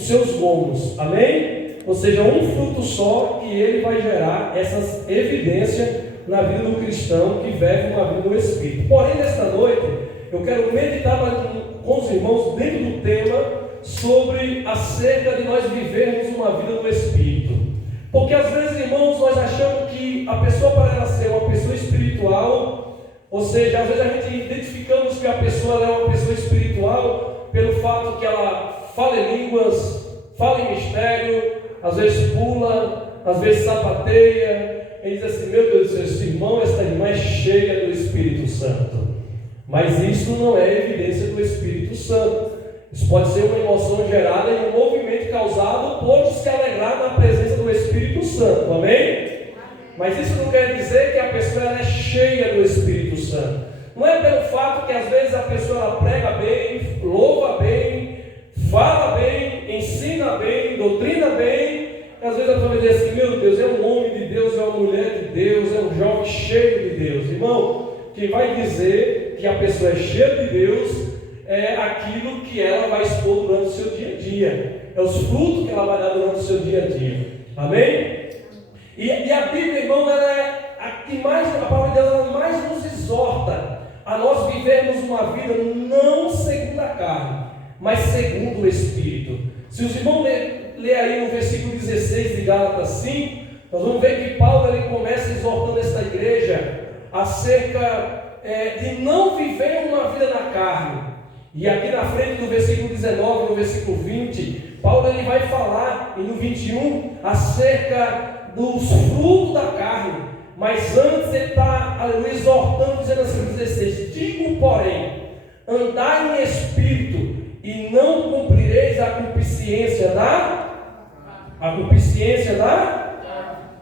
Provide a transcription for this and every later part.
seus gomos, amém? Ou seja, um fruto só que ele vai gerar essas evidências na vida do cristão que vive uma vida no Espírito. Porém, nesta noite, eu quero meditar com os irmãos dentro do tema sobre acerca de nós vivermos uma vida no Espírito. Porque às vezes, irmãos, nós achamos que a pessoa, para ela ser uma pessoa espiritual, ou seja, às vezes a gente identificamos que a pessoa é uma pessoa espiritual pelo fato que ela fala em línguas, fala em mistério, às vezes pula, às vezes sapateia. Ele diz assim: meu Deus do céu, esse irmão, essa irmã é cheia do Espírito Santo. Mas isso não é evidência do Espírito Santo. Isso pode ser uma emoção gerada e um movimento causado por se alegrar na presença do Espírito Santo. Amém? Mas isso não quer dizer que a pessoa é cheia do Espírito Santo. Não é pelo fato que às vezes a pessoa ela prega bem, louva bem, fala bem, ensina bem, doutrina bem. E às vezes a pessoa vai dizer assim: meu Deus, é um homem de Deus, é uma mulher de Deus, é um jovem cheio de Deus. Irmão, quem vai dizer que a pessoa é cheia de Deus é aquilo que ela vai expor durante o seu dia a dia. É os frutos que ela vai dar durante o seu dia a dia. Amém? E a Bíblia, irmão, ela é a que mais, a palavra de Deus, ela mais nos exorta a nós vivermos uma vida não segundo a carne, mas segundo o Espírito. Se os irmãos ler aí no versículo 16 de Gálatas 5, nós vamos ver que Paulo ele começa exortando esta igreja acerca de não viver uma vida na carne. E aqui na frente, no versículo 19, no versículo 20, Paulo ele vai falar, e no 21, acerca dos frutos da carne. Mas antes ele está exortando, dizendo assim, 16: digo, porém, andai em espírito, e não cumprireis a concupiscência da...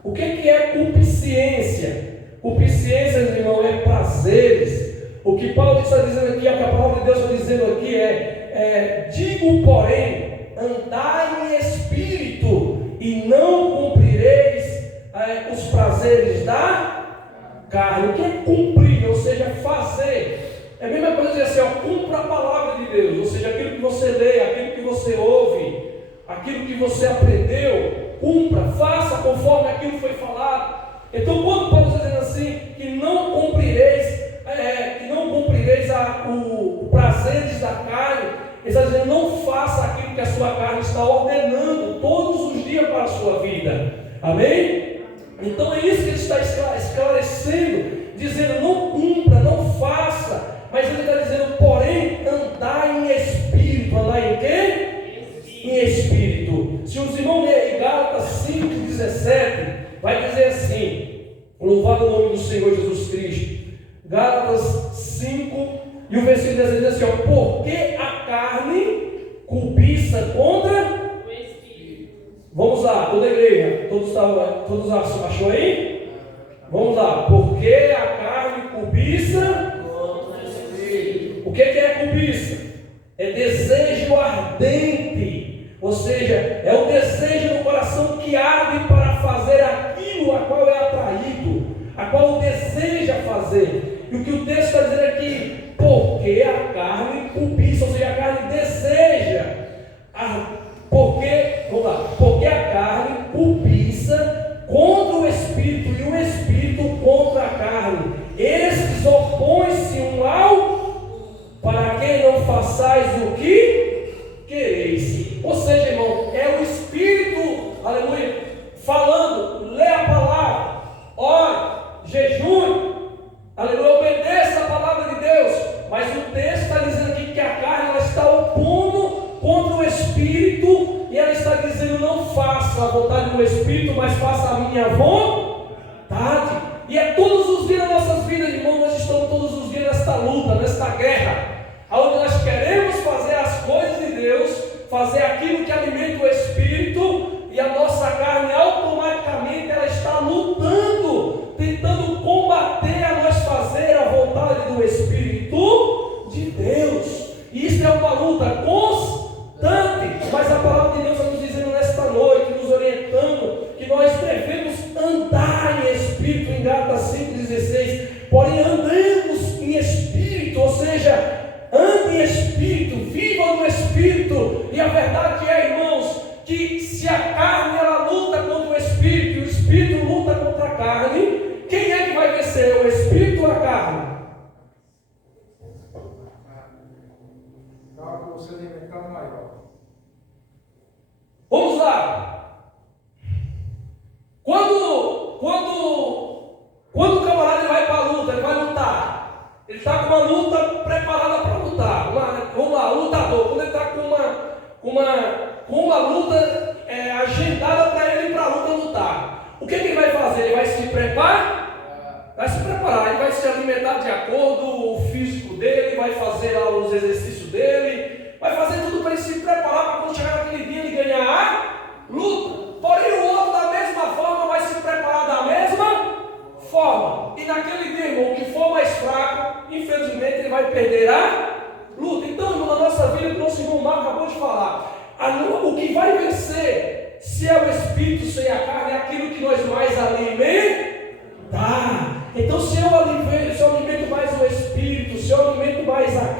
O que é concupiscência? Concupiscência, irmão, é prazeres. O que Paulo está dizendo aqui, a palavra de Deus está dizendo aqui digo, porém, andai em espírito, e não cumprireis os prazeres da carne. O que é cumprir? Ou seja, fazer. É a mesma coisa dizer assim: cumpra a palavra de Deus. Ou seja, aquilo que você lê, aquilo que você ouve, aquilo que você aprendeu, cumpra, faça conforme aquilo foi falado. Então, quando Paulo está dizendo assim, que não cumprireis o prazeres da carne, ele está dizendo: não faça aquilo que a sua carne está ordenando todos os dias para a sua vida. Amém? Então é isso que ele está esclarecendo, dizendo: não cumpra, não faça. Mas ele está dizendo: porém, andai em espírito. Andai em quê? Em espírito. Se os irmãos lerem Gálatas 5,17, vai dizer assim: louvado o nome do Senhor Jesus Cristo. Gálatas 5, e o versículo 16 diz assim: porque a carne cobiça contra o Espírito. Vamos lá, toda a igreja, todos achou aí? Vamos lá. Porque a carne cobiça contra o Espírito. O que é cobiça? É desejo ardente, ou seja, é o desejo no coração que arde para fazer aquilo a qual é atraído, a qual deseja fazer. E o que o texto está dizendo aqui: porque a carne cobiça, ou seja, a carne deseja, porque a carne cobiça contra o Espírito, e o Espírito contra a carne. Estes opõem-se um ao, para que não façais o que quereis. Ou seja, irmão, é o Espírito, aleluia, falando: lê a palavra, ore, jejue, aleluia, obedeça a palavra de Deus. Mas o texto está dizendo aqui que a carne ela está opondo contra o Espírito, e ela está dizendo: não faça a vontade do Espírito, mas faça a minha vontade. E é todos os dias das nossas vidas, irmãos, nós estamos todos os dias nesta luta, nesta guerra, onde nós queremos fazer as coisas de Deus, fazer aquilo que alimenta o Espírito, e a nossa carne automaticamente ela está lutando, tentando combater a nós fazer a vontade do Espírito de Deus. E isso é uma luta constante, mas a palavra de Deus está nos dizendo nesta noite, nos orientando, que nós devemos andar em Espírito, em Gálatas 5,16. Porém, andemos em Espírito, ou seja, ande em Espírito, viva no Espírito. E a verdade é, irmão, com uma luta agendada para ele ir para a luta lutar. O que ele vai fazer? Ele vai se preparar? Vai se preparar, ele vai se alimentar de acordo com o físico dele, vai fazer lá os exercícios dele, vai fazer tudo para ele se preparar para quando chegar naquele dia ele ganhar a luta. Porém o outro da mesma forma vai se preparar da mesma forma. E naquele dia, irmão, que for mais fraco, infelizmente ele vai perder a luta. Então, irmão, na nossa vida, o nosso irmão Marco acabou de falar, o que vai vencer, se é o Espírito, se é a carne, é aquilo que nós mais alimentamos. Então, se eu alimento mais o Espírito, se eu alimento mais a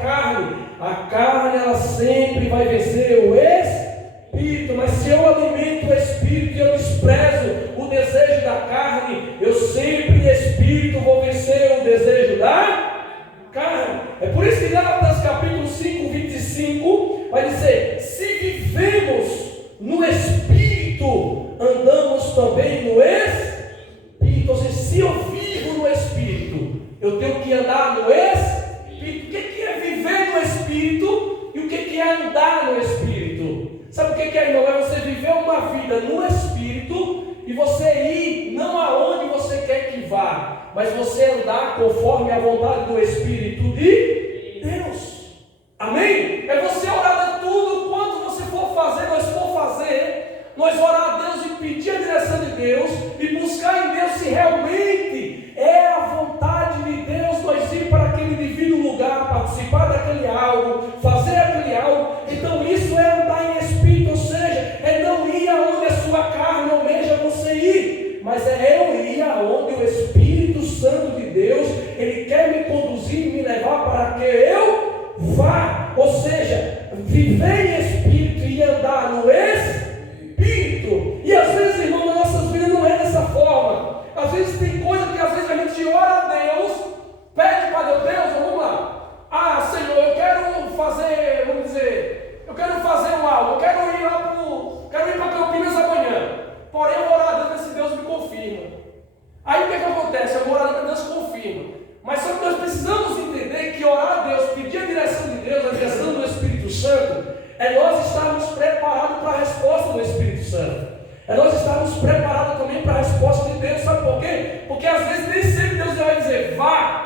carne ela sempre vai vencer o Espírito. Mas se eu alimento o Espírito e eu desprezo o desejo da carne, eu sempre em Espírito vou vencer o desejo da carne. É por isso que Gálatas capítulo 5, 25 vai dizer: se vivemos no Espírito, andamos também no Espírito. Ou seja, se eu vivo no Espírito, eu tenho que andar no Espírito. O que é viver no Espírito e o que é andar no Espírito? Sabe o que é, irmão? É você viver uma vida no Espírito e você ir não aonde você quer que vá, mas você andar conforme a vontade do Espírito de Deus. Amém? É você orar de tudo quanto você for fazer, nós orar a Deus e pedir a direção de Deus e buscar em Deus se realmente é a vontade de Deus nós ir para aquele devido lugar, participar daquele algo, fazer aquele algo. Então isso é andar em Espírito, ou seja, é não ir aonde a sua carne almeja você ir, mas é eu ir aonde o Espírito Santo de Deus, Ele quer me conduzir e me levar para que eu vá. Ou seja, viver em Espírito e andar no Espírito. E às vezes, irmão, na nossa vida não é dessa forma. Às vezes tem coisa que às vezes a gente ora a Deus, pede para Deus, vamos lá. Senhor, eu quero fazer, vamos dizer, eu quero fazer um algo, eu quero ir para Campinas amanhã. Porém, eu vou orar a Deus, se Deus me confirma. Aí o que acontece? Eu vou orar a Deus, Deus confirma. Mas só que nós precisamos entender que orar a Deus, pedir a direção de Deus, a direção do Espírito Santo, é nós estarmos preparados para a resposta do Espírito Santo. É nós estarmos preparados também para a resposta de Deus. Sabe por quê? Porque às vezes nem sempre Deus vai dizer vá.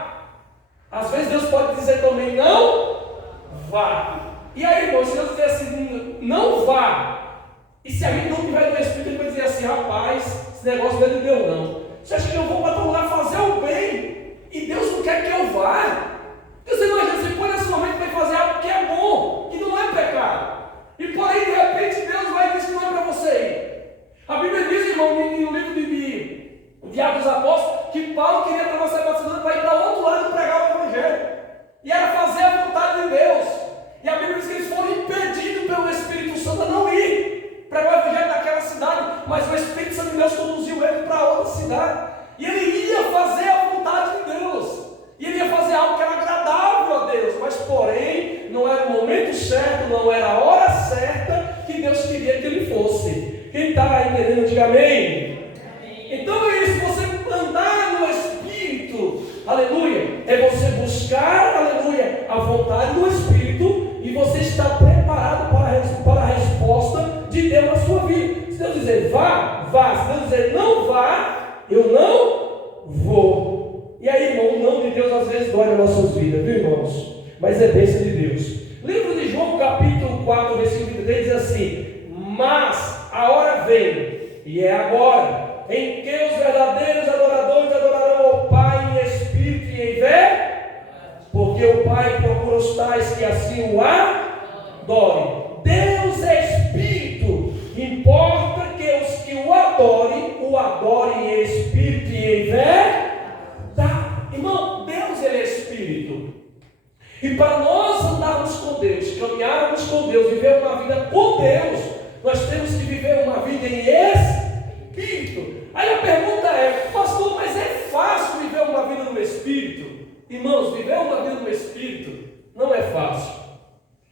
Às vezes Deus pode dizer também não vá. E aí, irmão, se Deus dizer assim, não vá, e se a gente não tiver no Espírito, Ele vai dizer assim, rapaz, esse negócio não é de Deus não. Você acha que eu vou para todo lugar fazer o bem e Deus não quer que eu vá? Você imagina, você põe nesse momento para fazer algo que é bom, que não é pecado, e porém de repente Deus vai dizer que não é para você ir. A Bíblia diz, irmão, no livro de Atos dos Apóstolos, que Paulo queria atravessar a Macedônia para ir para outro lado e pregar o Evangelho, e era fazer a vontade de Deus. E a Bíblia diz que eles foram impedidos pelo Espírito Santo a não ir pregar o Evangelho naquela cidade, mas o Espírito Santo de Deus conduziu ele para outra cidade, e ele ia fazer a vontade de Deus, e ele ia fazer algo que era agradável a Deus, mas porém não era o momento certo, não era a hora certa que Deus queria que ele fosse. Quem está entendendo, diga amém. Então é isso, você andar no Espírito, aleluia, é você buscar, aleluia, a vontade do Espírito, e você está preparado para a resposta de Deus na sua vida. Se Deus dizer vá, vá. Se Deus dizer não vá, eu não vou. E aí, irmão, o não de Deus às vezes dói nas nossas vidas, viu, irmãos? Mas é bênção de Deus. Livro de João, capítulo 4, versículo 23, diz assim: mas a hora vem, e é agora, em que os verdadeiros adoradores adorarão ao Pai em espírito e em verdade, porque o Pai procura os tais que assim o adorem. Deus é Espírito, importa que os que o adorem em espírito e em verdade. Irmão, Deus ele é Espírito, e para nós andarmos com Deus, caminharmos com Deus, viver uma vida com Deus, nós temos que viver uma vida em Espírito. Aí a pergunta é, pastor, mas é fácil viver uma vida no Espírito? Irmãos, viver uma vida no Espírito não é fácil.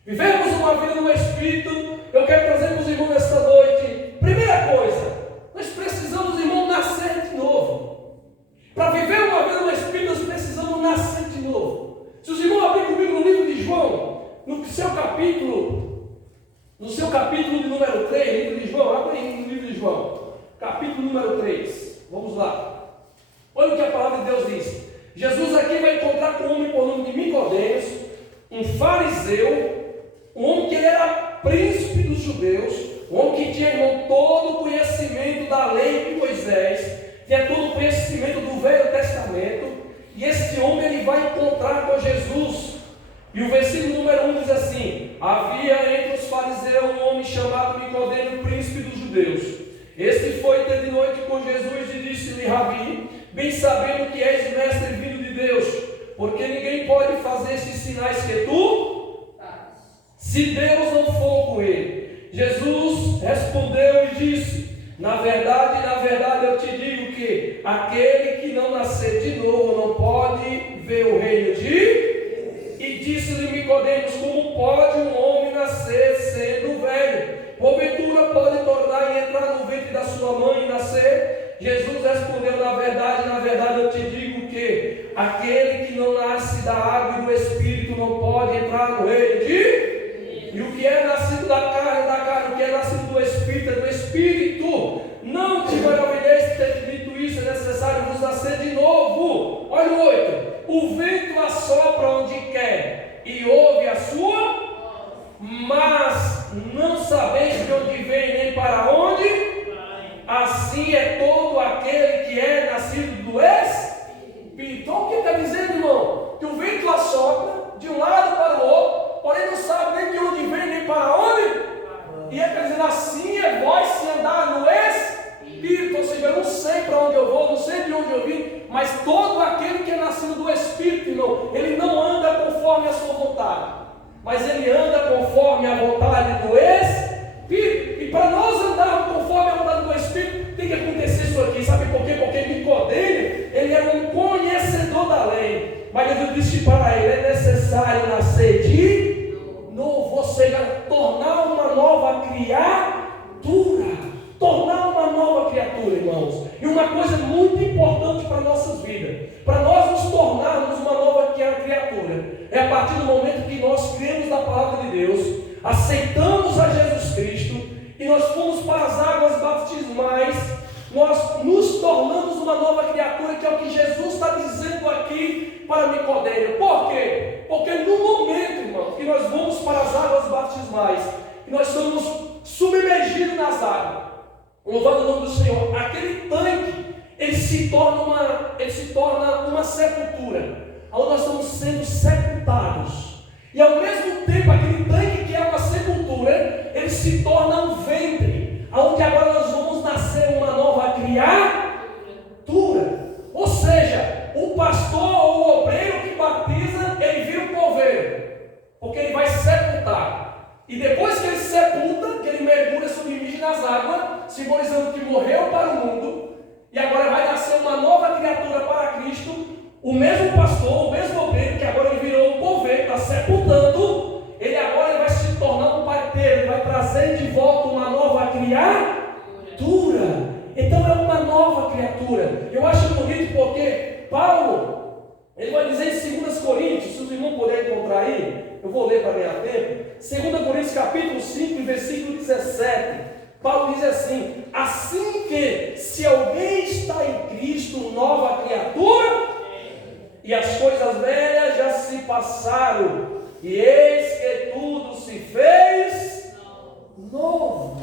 Vivemos uma vida no Espírito, eu quero trazer para os irmãos esta noite. Primeira coisa, nós precisamos, irmão, nascer de novo. Para viver uma vida no Espírito, nós precisamos nascer de novo. Se os irmãos abrirem comigo no livro de João, no seu capítulo João, abre aí no livro de João, capítulo número 3. Vamos lá. Olha o que a palavra de Deus diz. Jesus aqui vai encontrar com um homem por nome de Nicodemos, um fariseu, um homem que ele era príncipe dos judeus, um homem que tinha, irmão, todo o conhecimento da lei de Moisés, tinha todo o conhecimento do Velho Testamento, e esse homem ele vai encontrar com Jesus. E o versículo número 1 diz assim: havia entre os fariseus um homem chamado Nicodemo, príncipe dos judeus. Este foi ter de noite com Jesus e disse-lhe: Rabi, bem sabendo que és mestre vindo de Deus, porque ninguém pode fazer esses sinais que tu, se Deus não for com ele. Jesus respondeu e disse: na verdade, eu te digo que aquele que não nascer de novo não pode ver o reino de... E disse-lhe Nicodemos: como pode um homem nascer sendo velho? Porventura pode tornar e entrar no ventre da sua mãe e nascer? Jesus respondeu: na verdade eu te digo que aquele que não nasce da água e do Espírito não pode entrar no reino de... E o que é nascido da carne é da carne, o que é nascido do Espírito é do Espírito. Não te maravilheis de ter dito isso, é necessário vos nascer de novo. Olha o 8. O vento assopra onde quer e ouve a sua, mas não sabeis de onde vem nem para onde. Assim é todo aquele que é nascido do Espírito. Então o que está dizendo, irmão? Que o vento assopra de um lado para o outro, porém não sabe nem de onde vem nem para onde. E ele está dizendo: assim é vós se andar no Espírito. Ou seja, eu não sei para onde eu vou, não sei de onde eu vim, mas todo aquele que é nascido do Espírito, irmão, ele não anda conforme a sua vontade, mas ele anda conforme a vontade do Espírito. E para nós andarmos conforme a vontade do Espírito, tem que acontecer isso aqui. Sabe por quê? Porque Nicodemo, ele era um conhecedor da lei, mas Jesus disse para ele: é necessário nascer de novo, ou seja, tornar uma nova criatura. Tornar uma nova criatura, irmãos. E uma coisa muito importante para a nossa vida, para nós nos tornarmos uma nova criatura, é a partir do momento que nós cremos na palavra de Deus, aceitamos a Jesus Cristo e nós fomos para as águas batismais, nós nos tornamos uma nova criatura, que é o que Jesus está dizendo aqui para Nicodemo. Por quê? Porque no momento, irmãos, que nós vamos para as águas batismais, que nós somos submergidos nas águas, louvado o nome do Senhor, aquele tanque, ele se torna uma sepultura, onde nós estamos sendo sepultados. E ao mesmo tempo, aquele tanque que é uma sepultura, ele se torna um ventre, onde agora nós vamos nascer uma nova criatura. Ou seja, o pastor ou o obreiro que batiza, ele vira um coveiro, porque ele vai sepultar. E depois que ele sepulta, que ele mergulha, submerge nas águas, simbolizando que morreu para o mundo, e agora vai nascer uma nova criatura para Cristo. O mesmo pastor, o mesmo obreiro, que agora ele virou um coveiro, está sepultando, ele agora vai se tornar um parteiro, ele vai trazer de volta uma nova criatura. Então é uma nova criatura. Eu acho bonito porque Paulo, ele vai dizer em 2 Coríntios, se os irmãos puderem encontrar aí, eu vou ler para ganhar tempo. 2 Coríntios capítulo 5, versículo 17. Paulo diz assim: assim que se alguém está em Cristo, nova criatura, e as coisas velhas já se passaram, e eis que tudo se fez novo.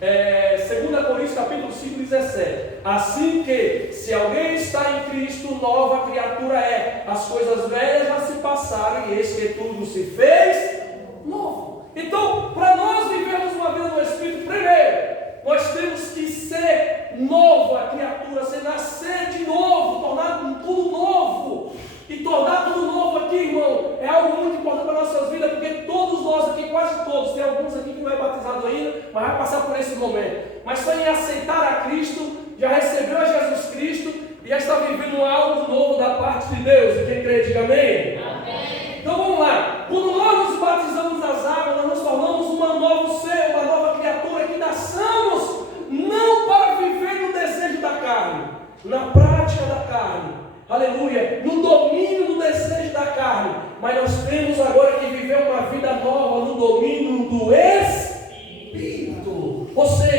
2 Coríntios capítulo 5, 17. Assim que se alguém está em Cristo, nova criatura é. As coisas velhas já se passaram, e eis que tudo se fez novo. Então, para nós vivermos uma vida no Espírito, primeiro, nós temos que ser nova criatura, ser nascer de novo, tornar tudo novo. E tornar tudo novo aqui, irmão, é algo muito importante para as nossas vidas, porque todos nós aqui, quase todos, tem alguns aqui que não é batizado ainda, mas vai passar por esse momento. Mas só em aceitar a Cristo, já recebeu a Jesus Cristo e já está vivendo algo novo da parte de Deus. E quem crê, diga amém. Amém. Então vamos lá. Quando nós nos batizamos nas águas, nós nos tornamos um novo ser, uma nova criatura, que nasçamos não para viver no desejo da carne, na prática da carne, aleluia, no domínio do desejo da carne, mas nós temos agora que viver uma vida nova no domínio do Espírito.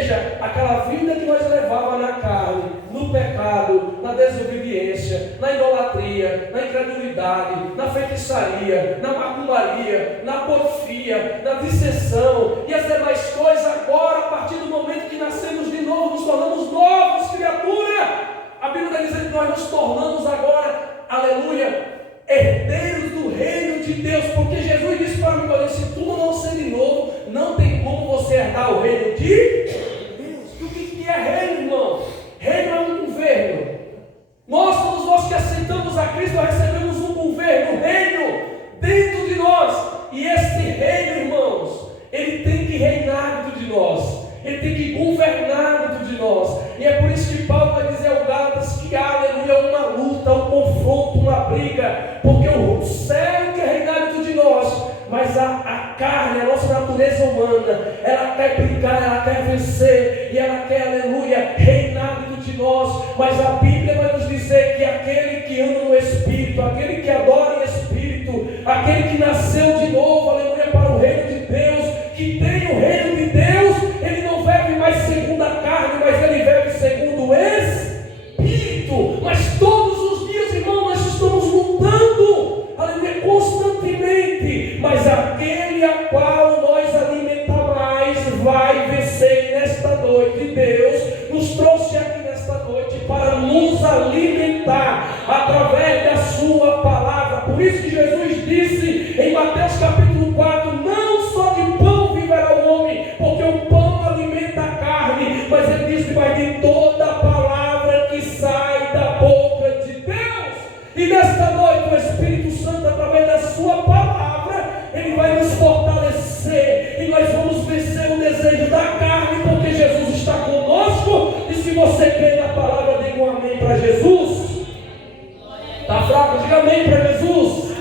seja, aquela vida que nós levava na carne, no pecado, na desobediência, na idolatria, na incredulidade, na feitiçaria, na macumbaria, na porfia, na dissensão e as demais coisas, agora, a partir do momento que nascemos de novo, nos tornamos novos criatura. A Bíblia está dizendo que nós nos tornamos agora, aleluia, herdeiros do reino de Deus, porque Jesus disse para mim: se tu não nascer de novo, não tem como você herdar o reino de Deus. E o que é reino, irmão? Reino é um governo. Todos nós que aceitamos a Cristo, nós recebemos um governo, um reino dentro de nós. E esse reino, irmãos, ele tem que reinar dentro de nós. Ele tem que governar dentro de nós. E é por isso que Paulo vai dizer ao Gálatas que há, aleluia, uma luta, um confronto, uma briga. Porque o céu quer reinar dentro de nós, mas a carne, a nossa natureza humana, ela quer brigar, ela quer vencer, e ela quer, aleluia, reinar dentro de nós. Mas a Bíblia vai nos dizer que aquele que anda no Espírito, aquele que adora em Espírito, aquele que nasceu de novo, aleluia, para o reino de Deus, que tem o reino de Deus, ele não vive mais segundo a carne, mas ele vive segundo o Espírito. Mas todos os dias, irmão, nós estamos lutando, aleluia, constantemente. Mas aquele a qual nós alimentar mais vai vencer. E nesta noite, Deus nos trouxe aqui nesta noite para nos alimentar através da sua palavra. Por isso que Jesus disse em Mateus capítulo 4: não só de pão viverá o homem, porque o pão alimenta a carne, mas ele diz que vai de toda a palavra que sai da boca de Deus. E nesta noite o Espírito Santo, através da sua palavra, ele vai nos fortalecer, e nós vamos vencer o desejo da carne, porque Jesus está conosco. E se você crê na palavra, diga um amém para Jesus. Está fraco? Diga amém para Jesus.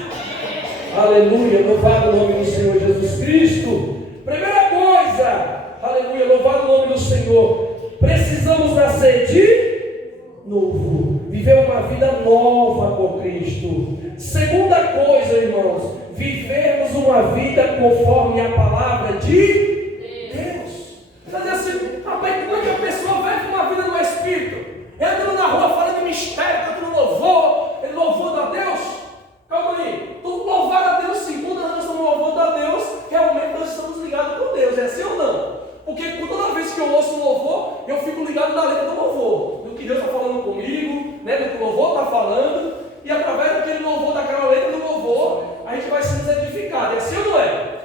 Aleluia, louvado o nome do Senhor Jesus Cristo. Primeira coisa, aleluia, louvado o nome do Senhor. Precisamos nascer de novo, viver uma vida nova com Cristo. Segunda coisa, irmãos, vivermos uma vida conforme a palavra de Deus. Quer dizer assim, rapaz, como é que a pessoa vive uma vida no Espírito? Entrando na rua falando de mistério, cantando louvor, ele louvando a Deus. Calma aí, louvar a Deus, sim. Quando nós estamos louvando a Deus, realmente nós estamos ligados com Deus, é assim ou não? Porque toda vez que eu ouço um louvor, eu fico ligado na letra do louvor, do que Deus está falando comigo, né, do que o louvor está falando, e através daquele louvor, daquela letra do louvor, a gente vai sendo edificado. É assim ou não é?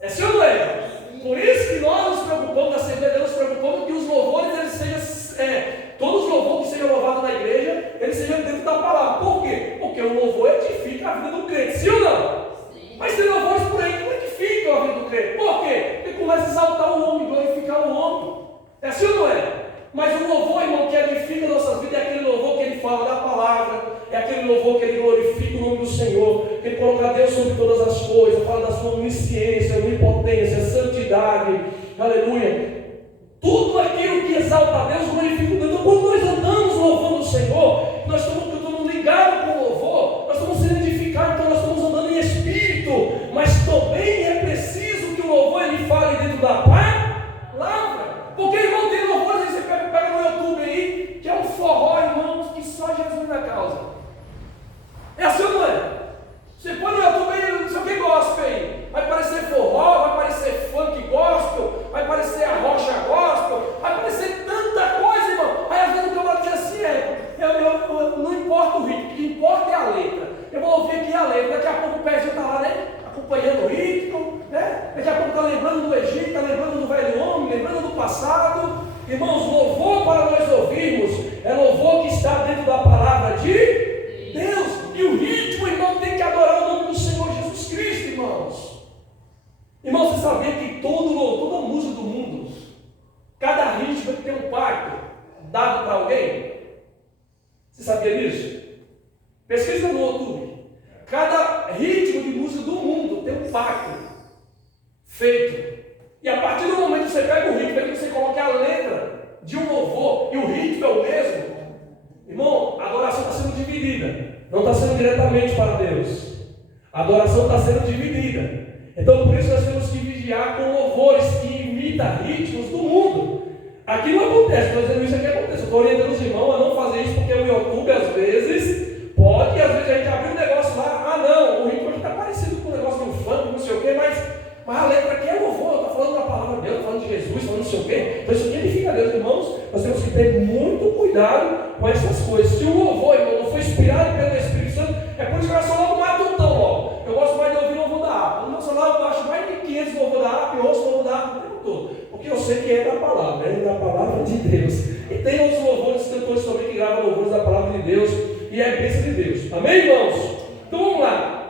É assim ou não é? Por isso que nós nos preocupamos, na Assembleia de Deus, nos preocupamos que os louvores, eles sejam, todos os louvores que sejam louvados na igreja, eles sejam dentro da palavra. Por quê? Porque o louvor edifica a vida do crente, sim ou não? Sim. Mas tem louvores por aí que não edificam a vida do crente. Por quê? Porque começa a exaltar o homem, glorificar o homem. É assim ou não é? Mas o louvor, irmão, que edifica a nossa vida é aquele louvor que ele fala da palavra, é aquele louvor que ele glorifica o nome do Senhor, que ele coloca Deus sobre todas as coisas, fala da sua onisciência, onipotência, santidade, aleluia. Tudo aquilo que exalta a Deus, glorifica o Deus. Então, quando nós andamos louvando o Senhor, nós estamos ligados com o louvor, nós estamos sendo edificados, então nós estamos andando em espírito. Mas também é preciso que o louvor ele fale dentro da palavra. Porque, irmão, tem louvor, você pega no YouTube aí, que é um forró, irmão, que só Jesus na causa. É assim ou não é? Você põe no YouTube aí, não sei o que gospel aí. Vai parecer forró, vai parecer funk gospel, vai parecer a rocha gospel, vai parecer tanta coisa, irmão. Aí às vezes o camarada diz assim, não importa o ritmo, o que importa é a letra. Eu vou ouvir aqui a letra, daqui a pouco o pezinho está lá, né? Acompanhando o ritmo, né? Daqui a pouco está lembrando do Egito, está lembrando do velho homem, lembrando do passado. Irmãos, louvor para nós ouvirmos é louvor que está dentro da palavra de Deus. E o ritmo, irmão, tem que adorar o nome do Senhor Jesus Cristo, irmãos. Irmão, você sabia que toda música do mundo, cada ritmo tem um pacto dado para alguém? Você sabia disso? Pesquisa no YouTube. Cada ritmo de música do mundo tem um pacto feito. E a partir do momento que você pega o ritmo, que você coloca a letra de um louvor e o ritmo é o mesmo, irmão, a adoração está sendo dividida. Não está sendo diretamente para Deus. A adoração está sendo dividida. Então por isso nós temos que vigiar com louvores que imitam ritmos do mundo. Aqui não acontece, estou dizendo isso aqui acontece. Eu estou orientando os irmãos a não fazer isso, porque o YouTube às vezes pode, e às vezes a gente abre um negócio lá, não, o ritmo está parecido com o negócio do funk, não sei o quê, mas a letra aqui é louvor, está falando da palavra de Deus, está falando de Jesus, falando não sei o quê. Então isso aqui edifica a Deus, irmãos. Nós temos que ter muito cuidado com essas coisas. Se o louvor, irmão, não foi inspirado pelo Espírito Santo, é por isso que eu só logo mato um tom logo. Eu gosto mais de ouvir louvor da harpa. No meu celular eu baixo mais de 500 louvor da harpa e ouço louvor da harpa o tempo todo. Porque eu sei que é da palavra, é da palavra de Deus. E tem outros louvores, cantores também que gravam louvores da palavra de Deus. E é a bênção de Deus. Amém, irmãos? Então vamos lá.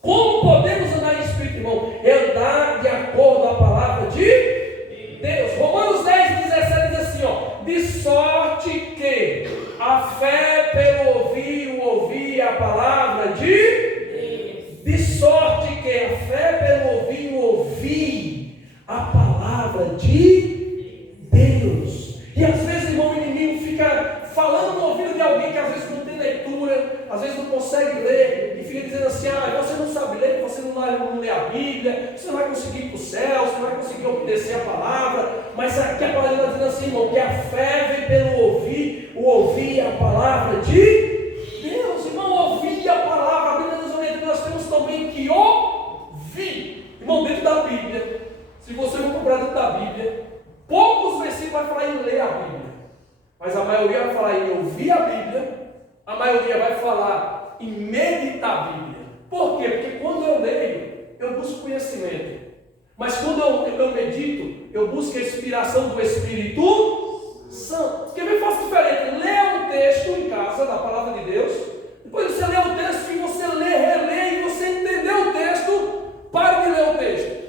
Como podemos andar em espírito, irmão? É andar de acordo com a palavra de Deus. Romanos 10:17 diz assim, ó: de sorte que a fé pelo ouvir, o ouvir a palavra de Deus. De sorte que a fé pelo ouvir, o ouvir a palavra de Deus. E às vezes, irmão, o inimigo fica falando no ouvido de alguém que às vezes não tem leitura, às vezes não consegue ler, e fica dizendo assim, você não sabe ler, você não lê a Bíblia, você não vai conseguir ir para o céu, você não vai conseguir obedecer a palavra. Mas aqui a palavra está dizendo assim, irmão, que a fé vem pelo ouvir, o ouvir a palavra de Deus. Irmão, ouvir a palavra, a Bíblia nos orienta, nós temos também que ouvir. Irmão, dentro da Bíblia, se você não comprar dentro da Bíblia, poucos versículos vai falar em ler a Bíblia, mas a maioria vai falar em ouvir a Bíblia, a maioria vai falar em meditar a Bíblia. Por quê? Porque quando eu leio, eu busco conhecimento, mas quando eu medito, eu busco a inspiração do Espírito Santo. Porque é bem fácil diferente, ler um texto em casa, da palavra de Deus, depois você lê o texto e você lê, relê, e você entendeu o texto, pare de ler o texto.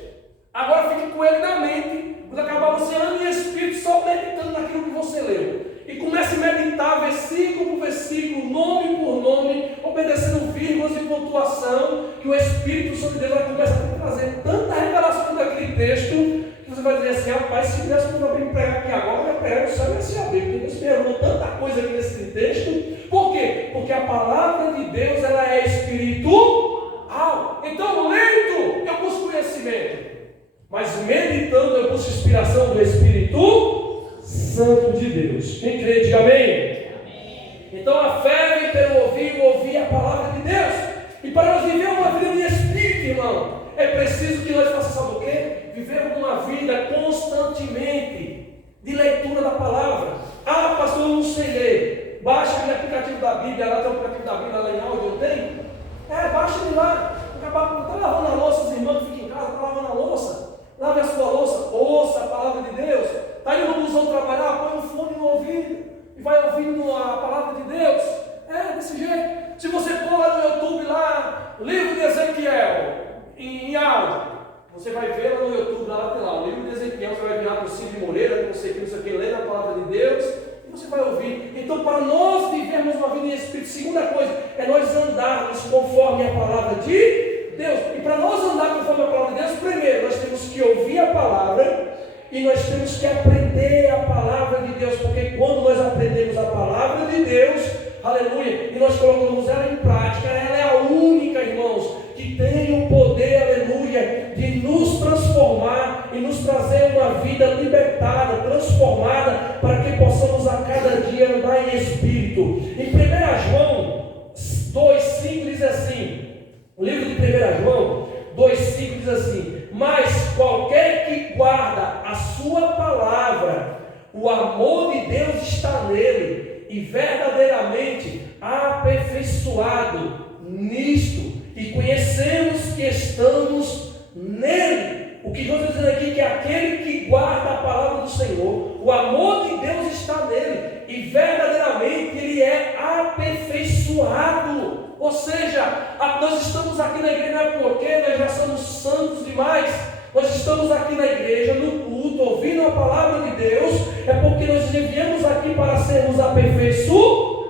Agora fique com ele na mente. Quando acabar, você anda em espírito só meditando naquilo que você leu. E comece a meditar versículo por versículo, nome por nome, obedecendo vírgulas e pontuação, que o Espírito Santo de Deus vai começar a trazer tanta revelação daquele texto, que você vai dizer assim, rapaz, se Deus não vai me pregar aqui agora, vai pregar no céu e se abrir, porque Deus me revelou tanta coisa aqui nesse texto. Por quê? Porque a palavra de Deus, ela é espiritual. Então, lendo, eu busco conhecimento, mas meditando, eu busco inspiração do Espírito Santo de Deus. Quem crê, diga amém. Amém. Então a fé vem pelo ouvir a palavra de Deus. E para nós viver uma vida de espírito, irmão, é preciso que nós façamos, sabe o quê? Viver uma vida constantemente de leitura da palavra. Pastor, eu não sei ler. Baixa aquele aplicativo da Bíblia, lá tem o aplicativo da Bíblia lá em áudio, eu tenho. Baixa ele lá. Está lavando a louça, os irmãos que ficam em casa, está lavando a louça. Lave a sua louça, ouça a palavra de Deus. Está indo no busão trabalhar, põe um fone no ouvido e vai ouvindo a palavra de Deus. Desse jeito. Se você pôr lá no YouTube, lá, livro de Ezequiel, em áudio, você vai ver lá no YouTube, lá tem lá, o livro de Ezequiel, você vai virar para o Cid Moreira, que você não sei o que, lendo a palavra de Deus, e você vai ouvir. Então, para nós vivermos uma vida em espírito, segunda coisa, é nós andarmos conforme a palavra de Deus. E para nós andar conforme a palavra de Deus, primeiro nós temos que ouvir a palavra e nós temos que aprender a palavra de Deus, porque quando nós aprendemos a palavra de Deus, aleluia, e nós colocamos ela em prática, ela é a única, irmãos, que tem o poder, aleluia, de nos transformar e nos trazer uma vida libertada, transformada, para que possamos a cada dia andar em espírito. Em 1 João 2,5 diz assim, o livro de 1 João 2,5 diz assim: mas qualquer que guarda a sua palavra, o amor de Deus está nele, e verdadeiramente aperfeiçoado nisto, e conhecemos que estamos nele. O que Deus está dizendo aqui é que aquele que guarda a palavra do Senhor, o amor de Deus está nele, e verdadeiramente ele é aperfeiçoado. Ou seja, nós estamos aqui na igreja não é porque nós já somos santos demais. Nós estamos aqui na igreja, no culto, ouvindo a palavra de Deus, é porque nós viemos aqui para sermos aperfeiçoados.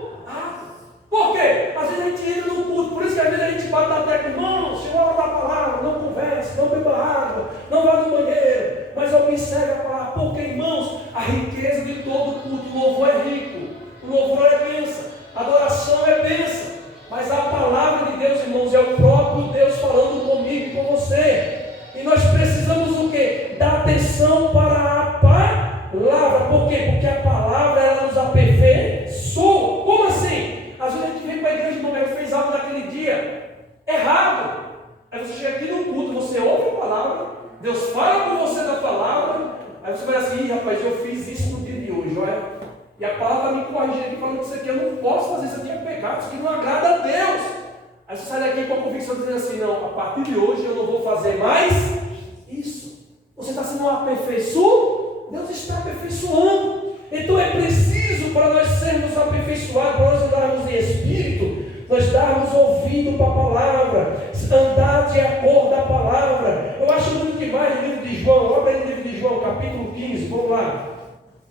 Por quê? Às vezes a gente entra no culto, por isso que às vezes a gente bate na tecla, irmão, chegou a hora da palavra, não converse, não beba água, não vá no banheiro, mas observe a palavra, porque, irmãos, a riqueza de todo culto, o louvor é rico, o louvor é bênção, a adoração é bênção, mas a palavra de Deus, irmãos, é o próprio Deus falando comigo e com você. E nós precisamos o quê? Dar atenção para a palavra. Por quê? Aí você vai assim, rapaz, eu fiz isso no dia de hoje, olha. E a palavra me corrigindo aqui, falando que isso aqui eu não posso fazer, isso aqui é pecado, isso aqui não agrada a Deus. Aí você sai daqui com a convicção dizendo assim, não, a partir de hoje eu não vou fazer mais isso. Você está sendo um aperfeiçoado, Deus está aperfeiçoando. Então é preciso, para nós sermos aperfeiçoados, para nós andarmos em espírito, nós darmos ouvido para a palavra, andar de acordo da palavra. Eu acho muito demais no livro de João, abre aí no livro de João, capítulo 15, vamos lá.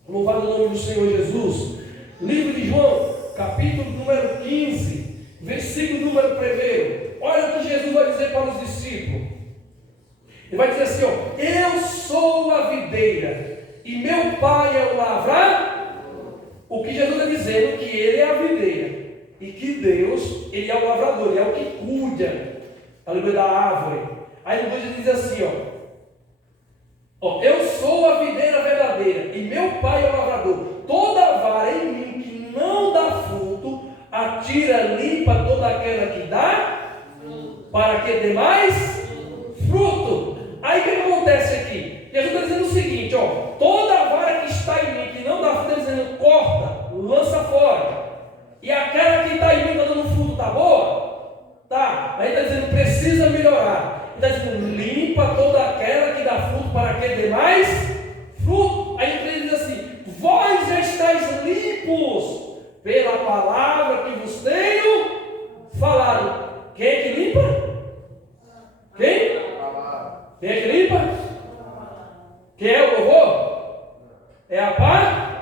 Louvado o nome do Senhor Jesus. Livro de João, capítulo número 15, versículo número 1. Olha o que Jesus vai dizer para os discípulos. Ele vai dizer assim, ó, eu sou a videira e meu pai é o lavrador. O que Jesus está dizendo? Que ele é a videira e que Deus, ele é o lavrador, ele é o que cuida, aleluia, da árvore. Aí depois ele diz assim, ó, eu sou a videira verdadeira e meu pai é o lavrador. Toda vara em mim que não dá fruto, atira, limpa toda aquela que dá, para que dê mais fruto. Aí o que acontece aqui? Jesus está dizendo o seguinte, ó, toda vara que está em mim que não dá fruto, está dizendo, corta, lança fora. E aquela que está em mim, está dando fruto, está boa? Tá. Aí está dizendo, precisa melhorar. Está dizendo, limpa toda aquela que dá fruto para que dê mais fruto. Aí ele diz assim, vós já estáis limpos pela palavra que vos tenho falado. Quem é que limpa? Quem? Quem é que limpa? Quem é o louvor? É a paz?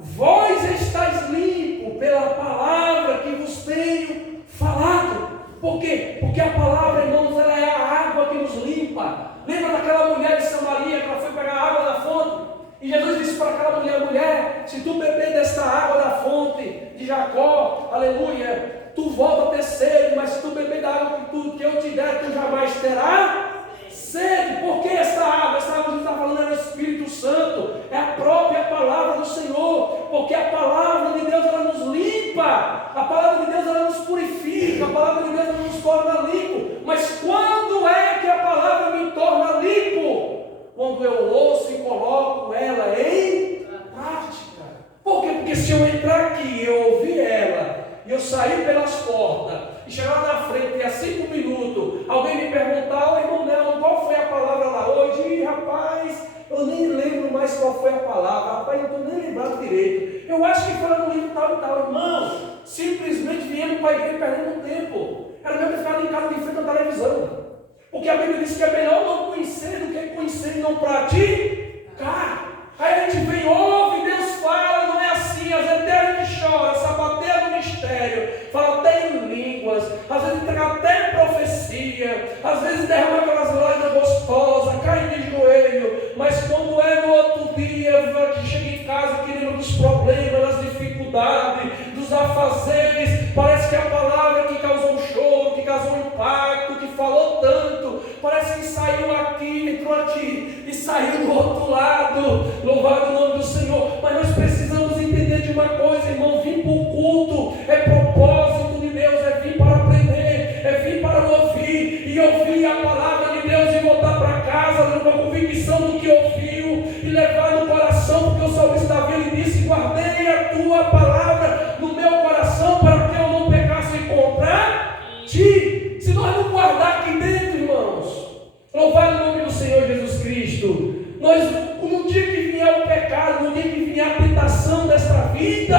Vós estáis limpos pela palavra que vos tenho falado. Por quê? Porque a palavra, irmãos, ela é a água que nos limpa. Lembra daquela mulher de Samaria que ela foi pegar água da fonte? E Jesus disse para aquela mulher, se tu beber desta água da fonte de Jacó, aleluia, tu volta a ter sede, mas se tu beber da água que eu te der, tu jamais terás sede. Por que essa água? Essa água que a gente está falando é o Espírito Santo, é a própria palavra do Senhor, porque a palavra de Deus ela nos limpa, a palavra de Deus ela nos purifica, a palavra de Deus ela nos torna limpo. Mas quando é que a palavra me torna limpo? Quando eu ouço e coloco ela em prática. Por quê? Porque se eu entrar aqui, eu ouvir ela, e eu sair pelas portas, e chegar lá na frente, e há 5 minutos, alguém me perguntar, ô irmão Nelo, qual foi a palavra lá hoje? Ih, rapaz, eu nem lembro mais qual foi a palavra, rapaz, eu não estou nem lembrando direito. Eu acho que foi no livro tal e tal. Irmão, simplesmente viemos para a igreja perdendo tempo. Era mesmo que ficar em casa de frente à televisão. Porque a Bíblia diz que é melhor não conhecer do que conhecer e não praticar. Aí a gente vem, ouve, Deus fala, não é assim. Às vezes até a gente chora, sapateia no mistério, fala até em línguas, às vezes entrega até profecia, às vezes derrama aquelas lágrimas gostosas, cai de joelho, mas quando é no outro dia, que chega em casa que lembra dos problemas, das dificuldades, dos afazeres, parece que a palavra que causou um choro, que causou um impacto, que falou tanto, parece que saiu aqui, entrou aqui e saiu do outro lado. Louvado o nome do Senhor. Mas nós precisamos entender de uma coisa, irmão, vir para o culto é propósito de Deus, é vir para aprender, é vir para ouvir e ouvir a palavra de Deus e voltar para casa com a convicção do que ouviu e levar no coração, porque o salmista Davi ele disse, guardei a tua palavra no meu coração para que eu não pecasse contra ti. Se nós não guardar aqui dentro, irmãos, louvado o nome do Senhor Jesus Cristo, nós, no dia que vier o pecado, no dia que vier a tentação desta vida,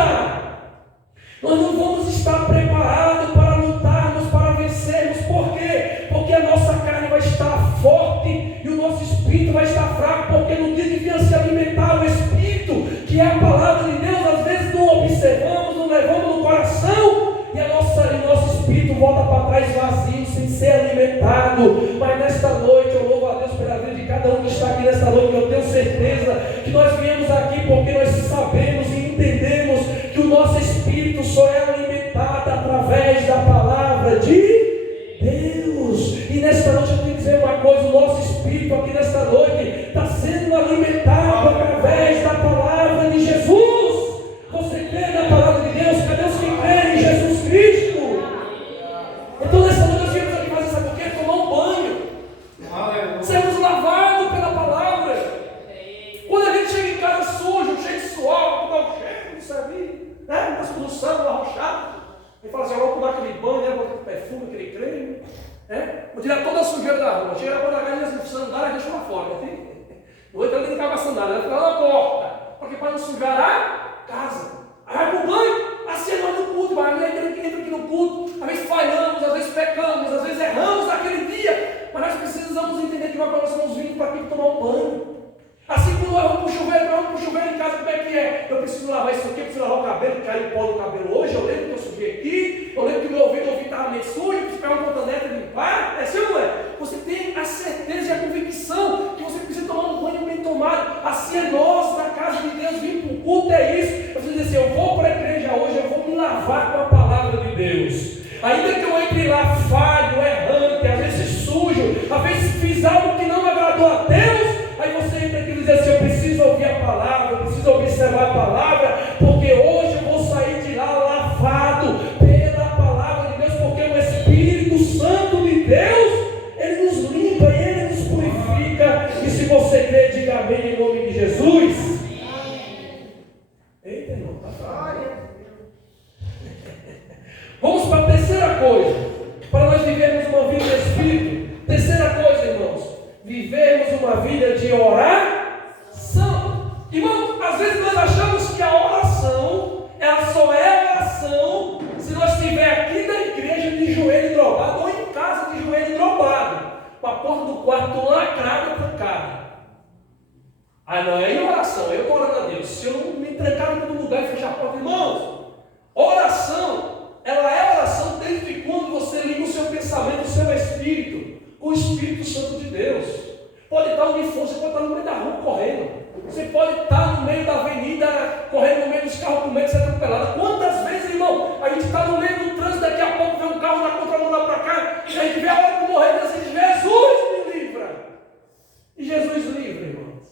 nós não vamos estar preparados para lutarmos, para vencermos. Por quê? Porque a nossa carne vai estar forte e o nosso espírito vai estar fraco, porque no dia que vier se alimentar o espírito, que é a palavra de Deus, às vezes não observamos, não levamos no coração, e o nosso espírito volta para trás vazio, sem ser alimentado. Mas nesta noite, eu louvo a Deus pela vida de cada um que está aqui nesta noite, eu tenho certeza que nós viemos aqui porque nós sabemos e entendemos que o nosso espírito só é alimentado através da palavra de Deus. E nesta noite eu tenho que dizer uma coisa, o nosso espírito aqui nesta noite está sendo alimentado através da palavra de Jesus. Você crê na palavra de Deus? Cadê os que creem em Jesus Cristo? Então nesta noite nós viemos aqui fazer, sabe por quê? Tomar um banho. Sermos lavados pela palavra. Quando a perfume, aquele creme. Vou tirar toda a sujeira da rua. Chega quando a galinha de sandália, deixa lá fora. Não vou entrar dentro de casa sandália, ela fica lá na porta. Porque para não sujar a casa. Aí vai para o banho, assim é nós no culto, vai entra aqui no culto. Às vezes falhamos, às vezes pecamos, às vezes erramos naquele dia. Mas nós precisamos entender que nós somos vindos para aqui tomar um banho. Assim como eu vou para o chuveiro em casa, como é que é? Eu preciso lavar isso aqui, eu preciso lavar o cabelo, caiu pó no cabelo hoje, eu lembro que eu sujei aqui, eu lembro que o meu ouvido estava meio sujo, eu preciso pegar uma cotonete e limpar. É assim ou não é? Você tem a certeza e a convicção que você precisa tomar um banho bem tomado. Assim é nós, na casa de Deus, vir para o culto, é isso. Eu preciso dizer assim, eu vou para a igreja hoje, eu vou me lavar com a palavra de Deus. Ainda que eu entre lá falho, errante, às vezes sujo, às vezes fiz algo que não agradou a Deus, aí você entra aqui e diz assim, eu preciso ouvir a palavra, eu preciso observar a palavra, porque hoje eu vou sair de lá lavado pela palavra de Deus, porque o Espírito Santo de Deus, Ele nos limpa, Ele nos purifica, e se você crê, diga amém em nome de Jesus. Eita, irmão, está falando. Vamos para a terceira coisa, para nós vivermos uma vida de Espírito. Terceira coisa, irmãos, vivermos uma vida de oração. Irmãos, às vezes nós achamos que a oração, ela só é oração se nós estiver aqui na igreja de joelho dobrado ou em casa de joelho dobrado, com a porta do quarto lacrada, trancada. Ah, não, é oração, eu estou orando a Deus. Se eu não me trancar em todo lugar e fechar a porta, irmãos, oração, ela é oração desde quando você liga o seu pensamento, o seu espírito, com o Espírito Santo de Deus. Pode estar onde for, você pode estar no meio da rua correndo, você pode estar no meio da avenida, correndo no meio dos carros com medo de ser atropelado. Quantas vezes, irmão, a gente está no meio do trânsito, daqui a pouco vem um carro na contramão lá para cá, e a gente vê a hora de morrer e diz assim, Jesus me livra. E Jesus livra, irmãos.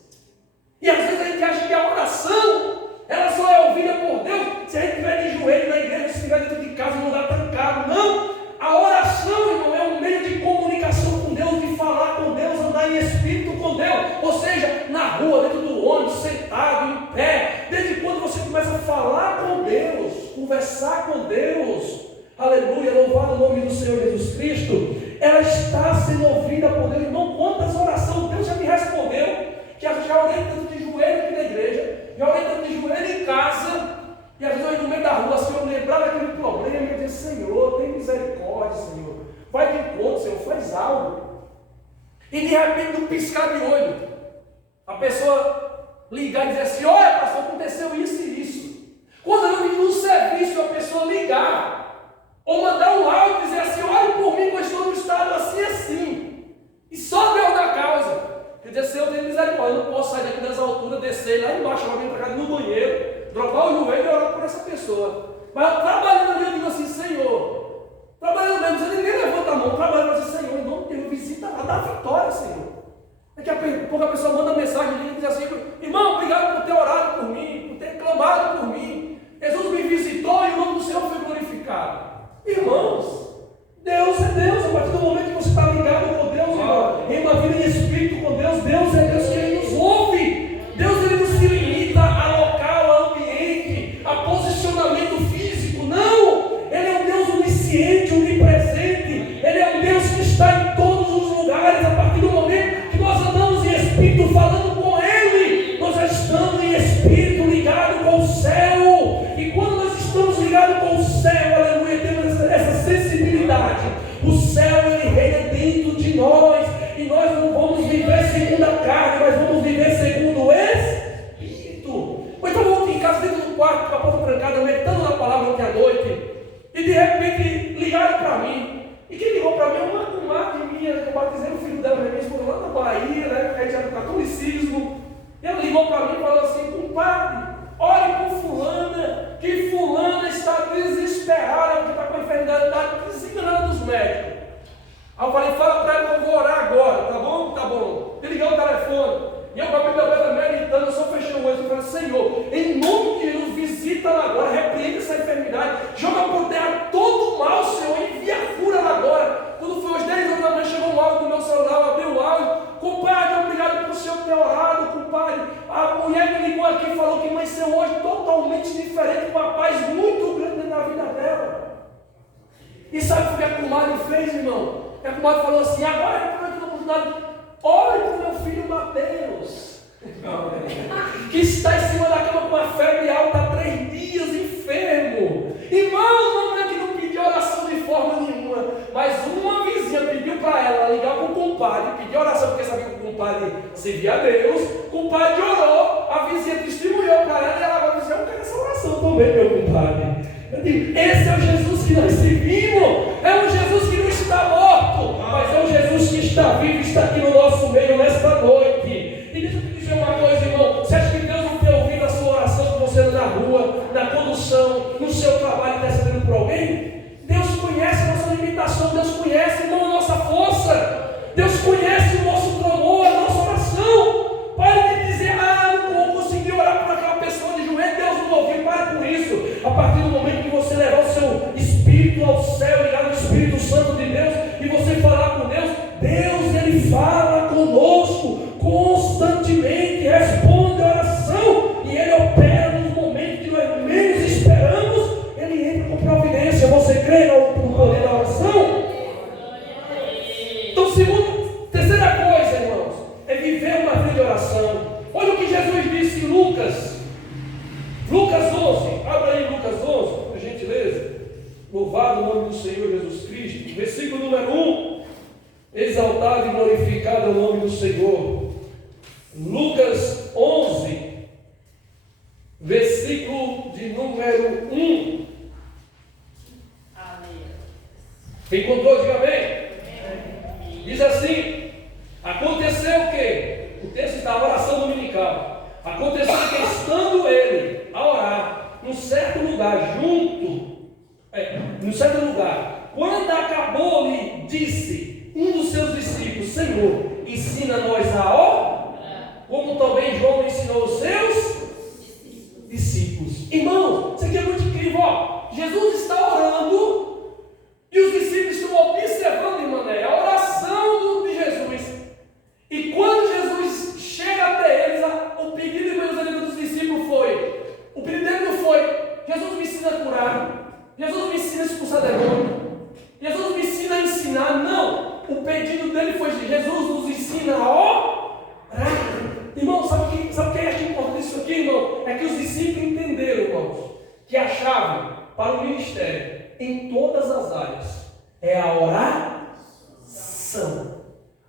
E às vezes a gente acha que a oração, ela só é ouvida por Deus se a gente estiver de joelho na igreja, se estiver dentro de casa, não dá trancado. Não! A oração, irmão, é um meio de comunicação com Deus, de falar com Deus, andar em espírito com Deus. Ou seja, na rua, dentro do ônibus, sentado, em pé. Desde quando você começa a falar com Deus, conversar com Deus, aleluia, louvado o nome do Senhor Jesus Cristo, ela está sendo ouvida por Deus. Irmão, quantas orações Deus já me respondeu, que já orei tanto de joelho aqui na igreja, já orei tanto de joelho em casa, e às vezes eu ia no meio da rua, se eu lembrar daquele problema, eu disse, Senhor, tem misericórdia, Senhor, vai de encontro, Senhor, faz algo. E de repente, num piscar de olho, a pessoa ligar e dizer assim, olha pastor, aconteceu isso e isso. Quando eu vi no serviço, a pessoa ligar, ou mandar um áudio e dizer assim, olha por mim que eu estou no estado assim e assim, e só Deus na causa. Quer dizer, Senhor, tem misericórdia, eu não posso sair daqui das alturas, descer lá embaixo, alguém para casa no banheiro, dropar o joelho e orar por essa pessoa. Mas eu trabalhando ali, eu digo assim, Senhor, trabalhando mesmo, você nem levanta a mão, trabalhando assim, Senhor, em nome de Deus, visita lá, dá vitória, Senhor. Daqui a pouco a pessoa manda mensagem ali e diz assim, irmão, obrigado por ter orado por mim, por ter clamado por mim. Jesus me visitou e o nome do Senhor foi glorificado. Irmãos, Deus é Deus, a partir do momento que você está ligado com Deus, irmão, em uma vida de espírito com Deus, Deus é Deus que Ele nos ouve. Deus Ele não se limita a local, a ambiente, a posicionamento físico, não. Ele é um Deus onisciente, onipresente, Ele é um Deus que está em todos os lugares. A partir do momento que nós andamos em espírito falando com Ele, nós já estamos em espírito ligado com o céu. E quando nós estamos ligados com o céu, aleluia, temos essa sensibilidade. O céu, ele reina dentro de nós, e nós não vamos viver segundo a carne, mas vamos viver segundo o Espírito. Pois estava ontem em casa, dentro do quarto, com a porta trancada, meditando na palavra ontem à noite, e de repente ligaram para mim. E quem ligou para mim é uma comadre minha, que eu batizei o filho dela, minha esposa lá na Bahia, né, porque a gente era do catolicismo. E ela ligou para mim e falou assim, compadre, ore por fulana, que fulana está desesperada, porque está com a enfermidade, está desenganada dos médicos. Aí eu falei, fala para ela que eu vou orar agora, tá bom? Tá bom. E liguei o telefone, e eu com a Bíblia aberta meditando, eu só fechei o olho e falei, Senhor, em nome de Jesus, visita-la agora, repreende essa enfermidade, joga por terra todo o mal, Senhor, envia a cura lá agora. Quando foi às 10 horas da manhã, chegou um áudio do meu celular, eu abri o áudio, compadre, obrigado pelo Senhor ter orado, compadre. A mulher me ligou aqui e falou que amanheceu hoje totalmente diferente, com uma paz muito grande na vida dela. E sabe o que a comadre fez, irmão? A comadre falou assim: agora é a oportunidade, ore para o meu filho Mateus, que está em cima da cama com uma febre alta há 3 dias, enfermo. Irmãos, não é que não pediu oração de forma nenhuma, mas uma vizinha pediu para ela ligar para o compadre, pedir oração, porque sabia que o compadre servia a Deus. O compadre orou, a vizinha testemunhou para ela, e ela vai dizer: eu quero essa oração também, meu compadre. Eu digo, esse é o Jesus que nós servimos, é um Jesus que não está morto, mas é um Jesus que está vivo, está aqui no nosso meio nesta noite. E deixa eu te dizer uma coisa, irmão: você acha que Deus não tem ouvido a sua oração quando você anda na rua, na condução, no seu trabalho, intercedendo por alguém? Deus conhece a nossa limitação, Deus conhece, irmão, a nossa força, Deus conhece o nosso clamor, a nossa oração. Pare de dizer: não consegui orar por aquela pessoa de joelho, Deus não ouviu. Pare com isso. A partir do momento que você levar o seu espírito ao céu, ligar no Espírito Santo de Deus, e você falar com Deus, Deus, Ele fala conosco constantemente, responde a oração, e Ele opera nos momentos que nós menos esperamos. Ele entra com providência. Você crê no poder da oração? Então, terceira coisa, irmãos, é viver uma vida de oração. Olha o que Jesus disse em Lucas 11, abra aí Lucas 11, por gentileza. Louvado o nome do Senhor Jesus Cristo. Versículo número 1. Exaltado e glorificado é o nome do Senhor. Lucas 11, versículo de número 1. Quem encontrou, diga amém. Diz assim: aconteceu o quê? O texto está na oração dominical. Aconteceu que, estando ele a orar num certo lugar, quando acabou, lhe disse um dos seus discípulos: Senhor, ensina-nos a orar, como também João ensinou os seus discípulos. Irmão, isso aqui é muito incrível. Jesus está orando e os discípulos estão observando, irmão, a oração de Jesus. E quando Jesus chega até eles, o pedido dos discípulos foi: o pedido dele não foi: Jesus me ensina a curar, Jesus me ensina a expulsar demônio, Jesus me ensina a ensinar. Não, o pedido dele foi: Jesus nos ensina a orar. Irmão, sabe o que é importante isso aqui, irmão? É que os discípulos entenderam, irmãos, que a chave para o ministério em todas as áreas é a oração.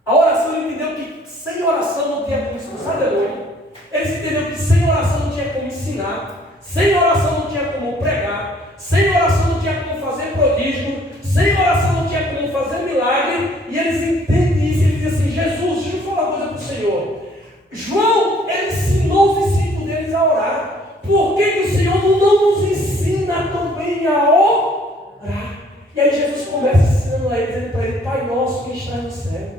A oração, ele entendeu que sem oração não tinha como expulsar demônio. Eles entenderam que sem oração não tinha como ensinar, sem oração não tinha como pregar, sem oração não tinha como fazer prodígio, sem oração não tinha como fazer milagre. E eles entendem isso. Eles dizem assim: Jesus, deixa eu falar uma coisa para o Senhor. João, ele ensinou os discípulos deles a orar. Por que o Senhor não nos ensina também a orar? E aí Jesus começa ensinando a eles, dizendo para ele: Pai nosso que está no céu.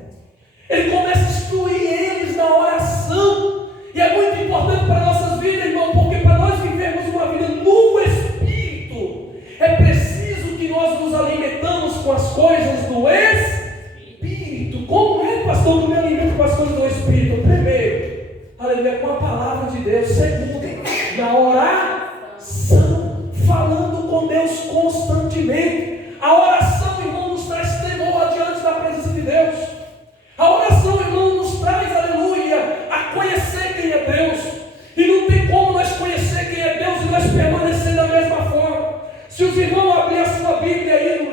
Ele começa a instruir eles na oração. E é muito importante para nossas vidas, irmão, porque para nós vivermos uma vida no Espírito, é preciso que nós nos alimentamos com as coisas do Espírito. Como é, pastor, que eu me alimento com as coisas do Espírito? Primeiro, aleluia, com a palavra de Deus. Segundo, na oração, falando com Deus constantemente. A oração, irmão, nos traz temor diante da presença de Deus. A oração, irmão, nos traz, aleluia, a conhecer quem é Deus. E não tem como nós conhecer quem é Deus e nós permanecer da mesma forma. Se os irmãos abrirem a sua Bíblia aí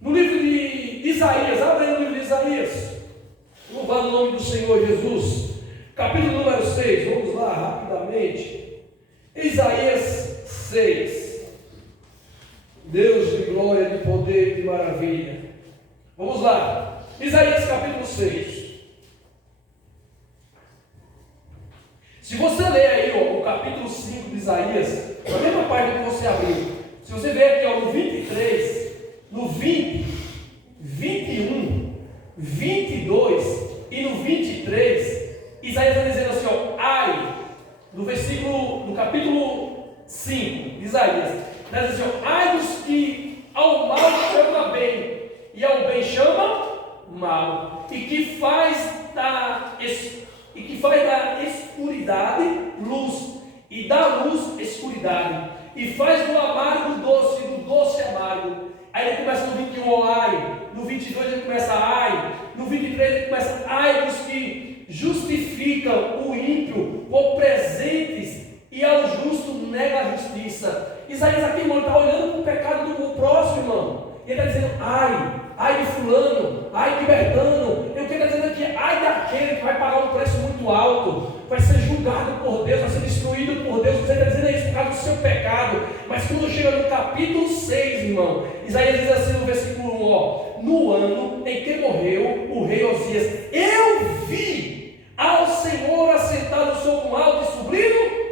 no livro de Isaías, abre aí no livro de Isaías. Louvado o nome do Senhor Jesus. Capítulo número 6, vamos lá rapidamente. Isaías 6. Deus de glória, de poder, de maravilha. Vamos lá. Isaías capítulo 6. Se você ler aí o capítulo 5 de Isaías, na mesma página que você abriu, se você ver aqui no 23, no 20, 21, 22 e no 23, Isaías está dizendo assim, ai, no capítulo 5 de Isaías, está dizendo assim, ai dos que ao mal chama bem e ao bem chama mal, e que faz da escuridade luz, e da luz escuridade, e faz do amargo doce e do doce amargo, ímpio por presentes e ao justo nega a justiça. Isaías aqui, irmão, está olhando para o pecado do próximo, irmão. E ele está dizendo, ai de fulano, ai de Bertano. E o que ele está dizendo aqui, ai daquele que vai pagar um preço muito alto, vai ser julgado por Deus, vai ser destruído por Deus. Você está dizendo isso por causa do seu pecado. Mas quando chega no capítulo 6, irmão, Isaías diz assim no versículo 1, no ano em que morreu o rei Osias, eu vi ao Senhor assentado sobre um alto e sublime,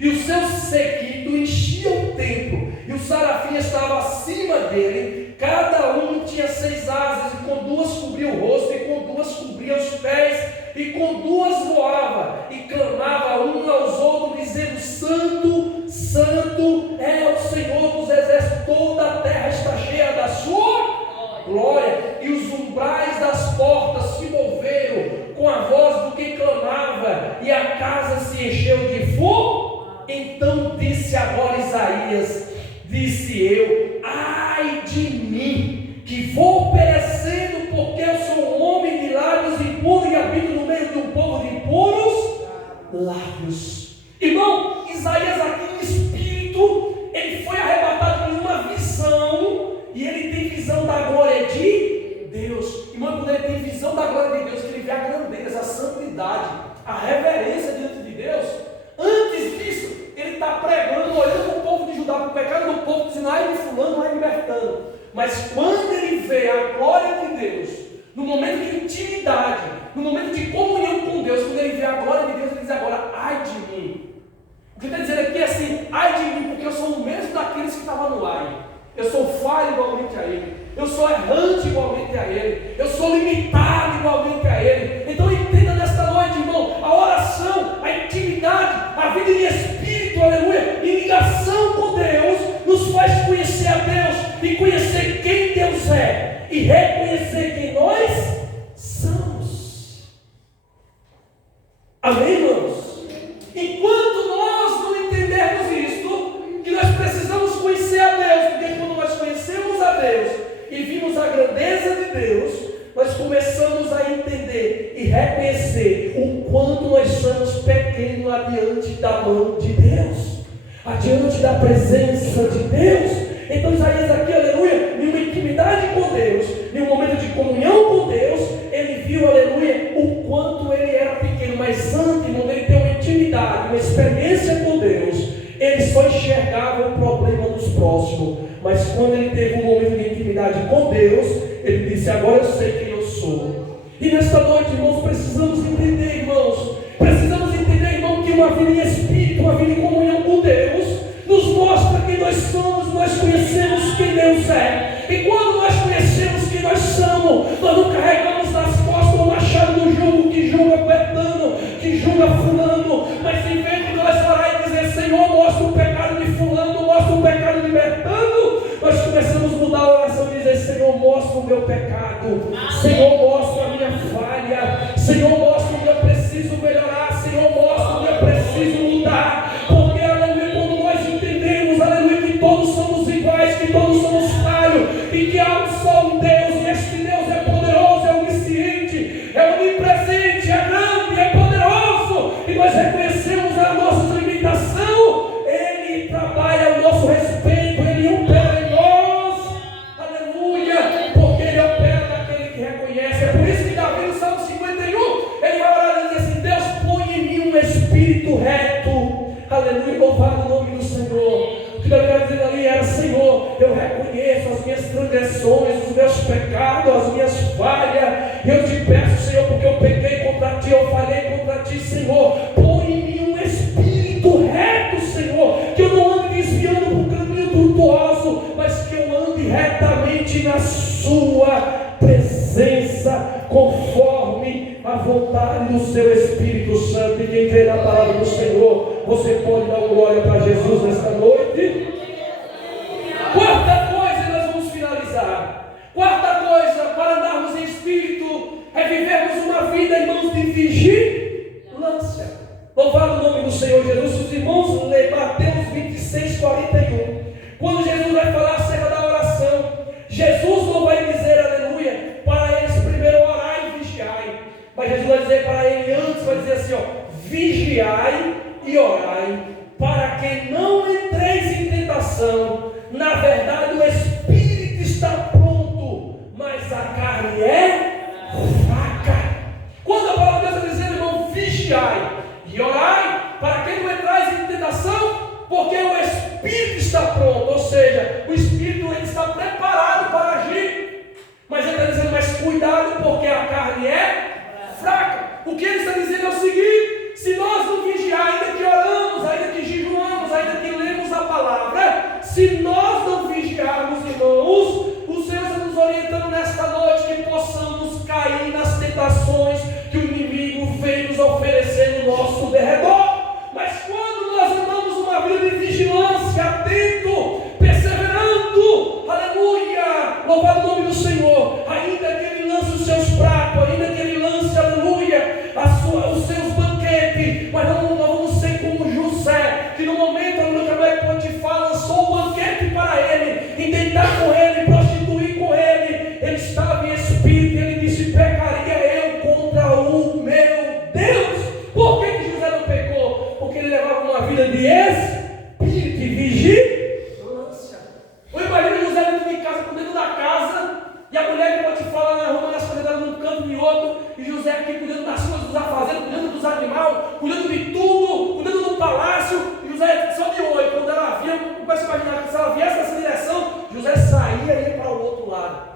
e o seu séquito enchia o templo, e o serafim estava acima dele, cada um tinha 6 asas, e com 2 cobria o rosto, e com 2 cobria os pés, e com 2 voava, e clamava um aos outros, dizendo, Santo, Santo é o Senhor dos exércitos, toda a terra está cheia da sua glória, e os umbrais das portas se moveram com a voz do que clamava, e a casa se encheu de fogo. Então disse agora Isaías, disse eu, ai de mim, que vou perecendo, porque eu sou um homem de lábios impuros e habito no meio de um povo de impuros lábios. Irmão, Isaías aqui no Espírito, ele foi arrebatado por uma visão, e ele tem visão da glória de Deus. Irmão, quando ele tem visão da glória de Deus, que ele vê a grandeza, a santidade, a reverência diante de Deus. Antes disso, ele está pregando, olhando para o povo de Judá, para o pecado do povo, dizendo, ai de fulano, ai de Bertano. Mas quando ele vê a glória de Deus, no momento de intimidade, no momento de comunhão com Deus, quando ele vê a glória de Deus, ele diz agora, ai de mim. O que ele está dizendo aqui é assim, ai de mim, porque eu sou o mesmo daqueles que estavam no ar. Eu sou falho igualmente a ele. Eu sou errante igualmente a ele. Eu sou limitado igualmente a ele. Então entenda nesta noite, irmão, a oração, a intimidade, a vida em espírito, aleluia, em ligação com Deus, nos faz conhecer a Deus e conhecer quem Deus é e reconhecer quem nós somos. Amém, irmãos? Enquanto nós não entendermos isto, que nós precisamos conhecer a Deus, porque quando nós conhecemos a Deus e vimos a grandeza de Deus, nós começamos a entender e reconhecer o quanto nós somos pequenos adiante da mão de Deus, adiante da presença de Deus. Então Isaías aqui, aleluia, em uma intimidade com Deus, em um momento de comunhão com Deus, ele viu, aleluia, o quanto ele era pequeno. Mas antes, quando ele tem uma intimidade, uma experiência com Deus, ele só enxergava o problema dos próximos. Mas quando ele teve um momento de intimidade com Deus, ele disse, agora eu sei quem eu sou. E nesta noite, irmãos, precisamos entender, irmãos, que uma vida em espírito, uma vida em comunhão com Deus, nos mostra quem nós somos, nós conhecemos quem Deus é. E quando nós conhecemos quem nós somos, nós não carregamos nas costas o machado do jugo que julga Bertano, que julga fulano, mas em vez de nós orar e dizer, Senhor, mostra o pecado de fulano, mostra o pecado de Bertano, nós começamos a mudar a oração e dizer, Senhor, mostra o meu pecado, Senhor, mostra a minha falha, Senhor, mostra onde eu preciso melhorar, Senhor, mostra onde eu preciso mudar, porque, aleluia, quando nós entendemos, aleluia, que todos somos iguais, que todos somos falhos, e que há só um Deus, e este Deus é poderoso, é onisciente, é onipresente, é grande, é poderoso, e nós reconhecemos a nossa limitação, Ele trabalha ao nosso respeito, Ele opera em nós, aleluia, porque Ele opera naquele que reconhece. É por isso que Davi, no Salmo 51, ele vai orar e diz assim, Deus, põe em mim um espírito reto, aleluia, louvado o nome do Senhor. O que Davi vai dizer ali era, Senhor, eu reconheço as minhas transgressões, os meus pecados, as minhas falhas, eu te peço, Senhor, porque eu pequei contra ti, eu falei contra ti, Senhor, põe em mim um espírito reto, Senhor, que eu não ande desviando para o caminho tortuoso, mas que eu ande retamente na sua presença, conforme a vontade do seu Espírito Santo. E quem crê na palavra do Senhor, você pode dar glória para Jesus nesta noite. Quarta coisa, nós vamos finalizar. Quarta coisa, para andarmos em Espírito, é vivermos uma vida, irmãos, de vigilância. Louvado o nome do Senhor Jesus. Se os irmãos lerem Mateus 26, 41, quando Jesus vai falar acerca da oração, Jesus não vai dizer, aleluia, para eles primeiro orar e vigiar, mas Jesus vai dizer para ele antes, vai dizer assim, ó, vigiai e orai, para que não entreis em tentação. Na verdade, o espírito está pronto, mas a carne é fraca. Quando a palavra de Deus está dizendo, irmão, vigiai e orai, para que não entrais em tentação, porque o espírito está pronto, ou seja, o espírito ele está preparado para agir. Mas ele está dizendo, mas cuidado, porque a carne é fraca. O que ele está dizendo é o seguinte: se nós não vigiar, ainda que oramos, ainda que jejuamos, ainda que lemos a palavra, se nós não vigiarmos, irmãos, o Senhor está nos orientando nesta noite que possamos cair nas tentações que o inimigo vem nos oferecer no nosso derredor. Mas quando nós andamos uma vida de vigilância, atento, perseverando, aleluia, louvado o nome do Senhor, ainda que ele lance os seus pratos, ainda que ele lance, aleluia, os seus banquetes, mas nós vamos ser como José, que no momento onde o Potifar lançou o banquete para ele, em deitar com ele, prostituir com ele, ele estava em espírito, ele disse: pecaria eu contra o meu Deus. Por que José não pecou? Porque ele levava uma vida de espírito e vigilância. Eu imagino José dentro de casa, dentro da casa, e a mulher que pode falar na rua, nas coisas dela num canto e outro, e José aqui cuidando das coisas dos afazeres, cuidando dos animais, cuidando de tudo, cuidando do palácio. E José só de olho, quando ela via, começa a imaginar que se ela viesse nessa direção, José saía e ia para o outro lado,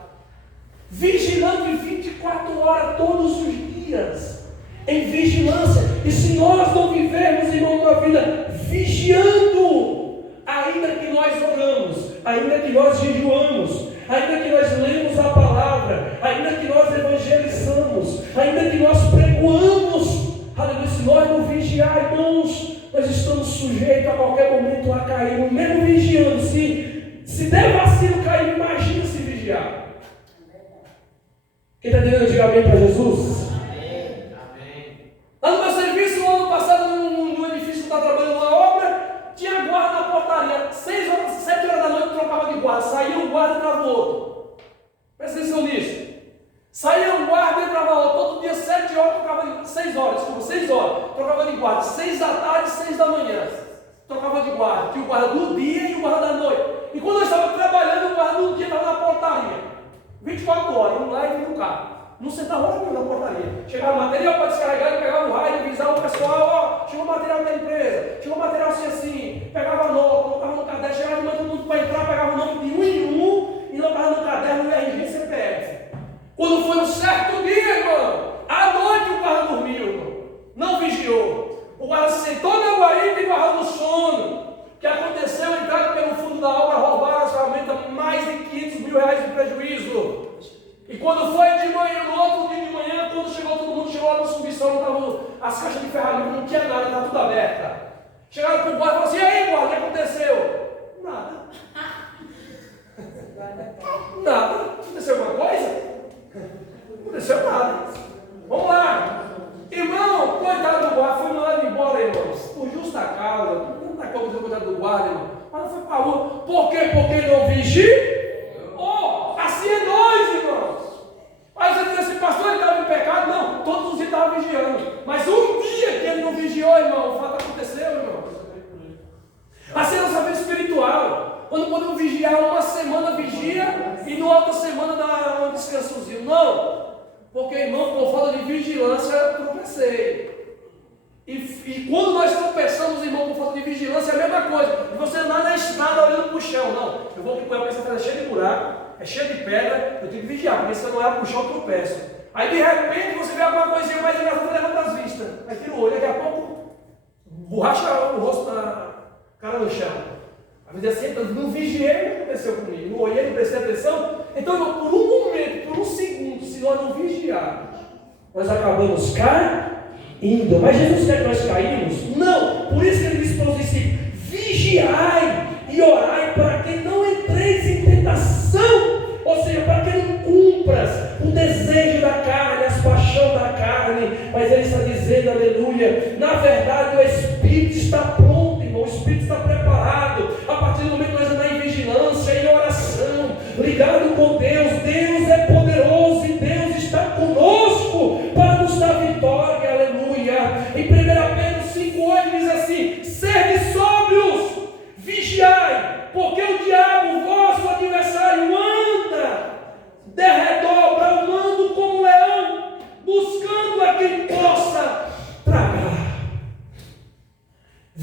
vigilante 24 horas todos os dias, em vigilância. E se nós não vivermos, irmão, uma vida vigiando, ainda que nós oramos, ainda que nós jejuamos, ainda que nós lemos a palavra, ainda que nós evangelizamos, ainda que nós pregoamos, aleluia, se nós não vigiar, irmãos, nós estamos sujeitos a qualquer momento a cair, mesmo vigiando. Se der vacilo cair, imagina se vigiar. Quem está entendendo, diga amém para Jesus. Lá no meu serviço, no ano passado, no edifício que eu estava trabalhando na obra, tinha guarda na portaria. 7 horas da noite trocava de guarda. Saía um guarda e entrava o outro. Presta atenção nisso. Saía um guarda e entrava o outro. Todo dia, 7 horas, trocava de 6 horas. Desculpa, 6 horas. Trocava de guarda. 6 da tarde, 6 da manhã. Trocava de guarda. Tinha o guarda do dia e o guarda da noite. E quando eu estava trabalhando, o guarda do dia estava na portaria. 24 horas, um lá e um cá. Não sentava hora nenhuma na portaria. Chegava material para descarregar, ele pegava o raio, avisava o pessoal: ó, chegou material da empresa, chegou material assim, pegava a nota, colocava no caderno, chegava de manhã todo mundo para entrar, pegava o nome de um em um e colocava no caderno o RG e CPF. Quando foi um certo dia, irmão, à noite o guarda dormiu, irmão, não vigiou. O guarda se sentou na guarita e guardou no sono. O que aconteceu? Entraram pelo fundo da obra, roubaram as ferramentas, mais de 500 mil reais de prejuízo. E quando foi de manhã, no outro dia de manhã, quando chegou todo mundo, chegou lá no submissão, não estavam as caixas de ferramenta, não tinha nada, estava tudo aberta. Chegaram para o guarda e falaram assim: e aí, guarda, o que aconteceu? Nada. Nada. Aconteceu alguma coisa? Não aconteceu nada. Vamos lá. Irmão, coitado do guarda, foi mandado embora, irmãos, por justa causa. Não dá conta do coitado do guarda, irmão. Mas não foi para a rua. Por quê? Porque não vigia. Oh, assim é nós, irmãos. Aí você diz assim: pastor, ele estava em pecado? Não, todos os dias estava vigiando. Mas um dia que ele não vigiou, irmão, o fato aconteceu, irmão. Assim é a nossa vida espiritual. Quando podemos vigiar, uma semana vigia e na outra semana dá um descansozinho. Não, porque, irmão, por falta de vigilância, tropecei. E quando nós tropeçamos, irmão, por falta de vigilância, é a mesma coisa. E você andar na estrada olhando para o chão. Não, eu vou que a estrada é cheia de buraco, é cheia de pedra, eu tenho que vigiar, porque se eu não olhar para o chão, eu tropeço. Aí de repente você vê alguma coisinha mais engraçada, levanta as vistas. Aí tira o olho, daqui a pouco borracha o rosto na cara no chão. Às vezes assim, não vigiei, o que aconteceu comigo? Não olhei, não prestei atenção. Então, irmão, por um momento, por um segundo, se nós não vigiarmos, nós acabamos caindo. Mas Jesus quer que nós caímos? Não. Por isso que ele disse para os discípulos: vigiai e orai para que não entreis em tentação. Ou seja, para que não cumpras o desejo da carne, as paixões da carne. Mas ele está dizendo, aleluia, na verdade o Espírito está pronto, irmão, o Espírito está preparado. A partir do momento que nós andamos em vigilância, em oração, ligado com Deus, Deus é poderoso e Deus está conosco para nos dar vitória, aleluia. Em 1 Pedro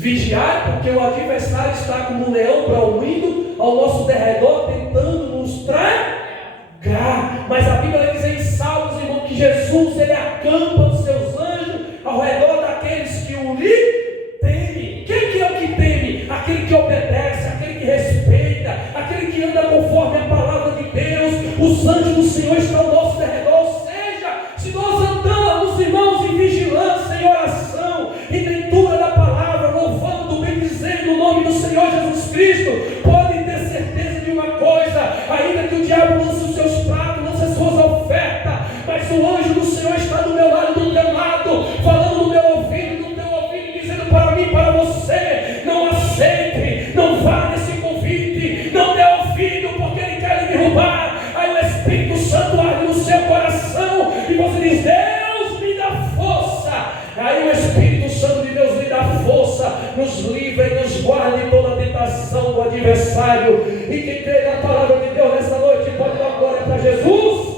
Vigiai, porque o adversário está como um leão braulindo ao nosso derredor, tentando nos tragar. Mas a Bíblia diz em Salmos, irmão, que Jesus, ele acampa os seus anjos ao redor daqueles que o lhe temem. Quem que é o que teme? Aquele que obedece, aquele que respeita, aquele que anda conforme a palavra de Deus. Os anjos do Senhor estão ao nosso derredor. Ou seja, se nós andamos, irmãos, em vigilância, em oração, em leitura da palavra, louvando, bendizendo o nome do Senhor Jesus Cristo, podem ter certeza de uma coisa: ainda que o diabo lance os seus pratos, lance as suas ofertas, mas o anjo do Senhor está do meu lado, do teu lado, falando no meu ouvido, no teu ouvido, dizendo para mim, para você: não aceite, não vá nesse convite, não dê ouvido, porque ele quer lhe derrubar. Aí o Espírito Santo arde no seu coração e você diz: Deus me dá força. Aí o Espírito Santo de Deus lhe dá força, nos livra e nos guarda de toda a tentação do adversário. E quem crê na palavra de Deus nessa noite pode dar glória para Jesus.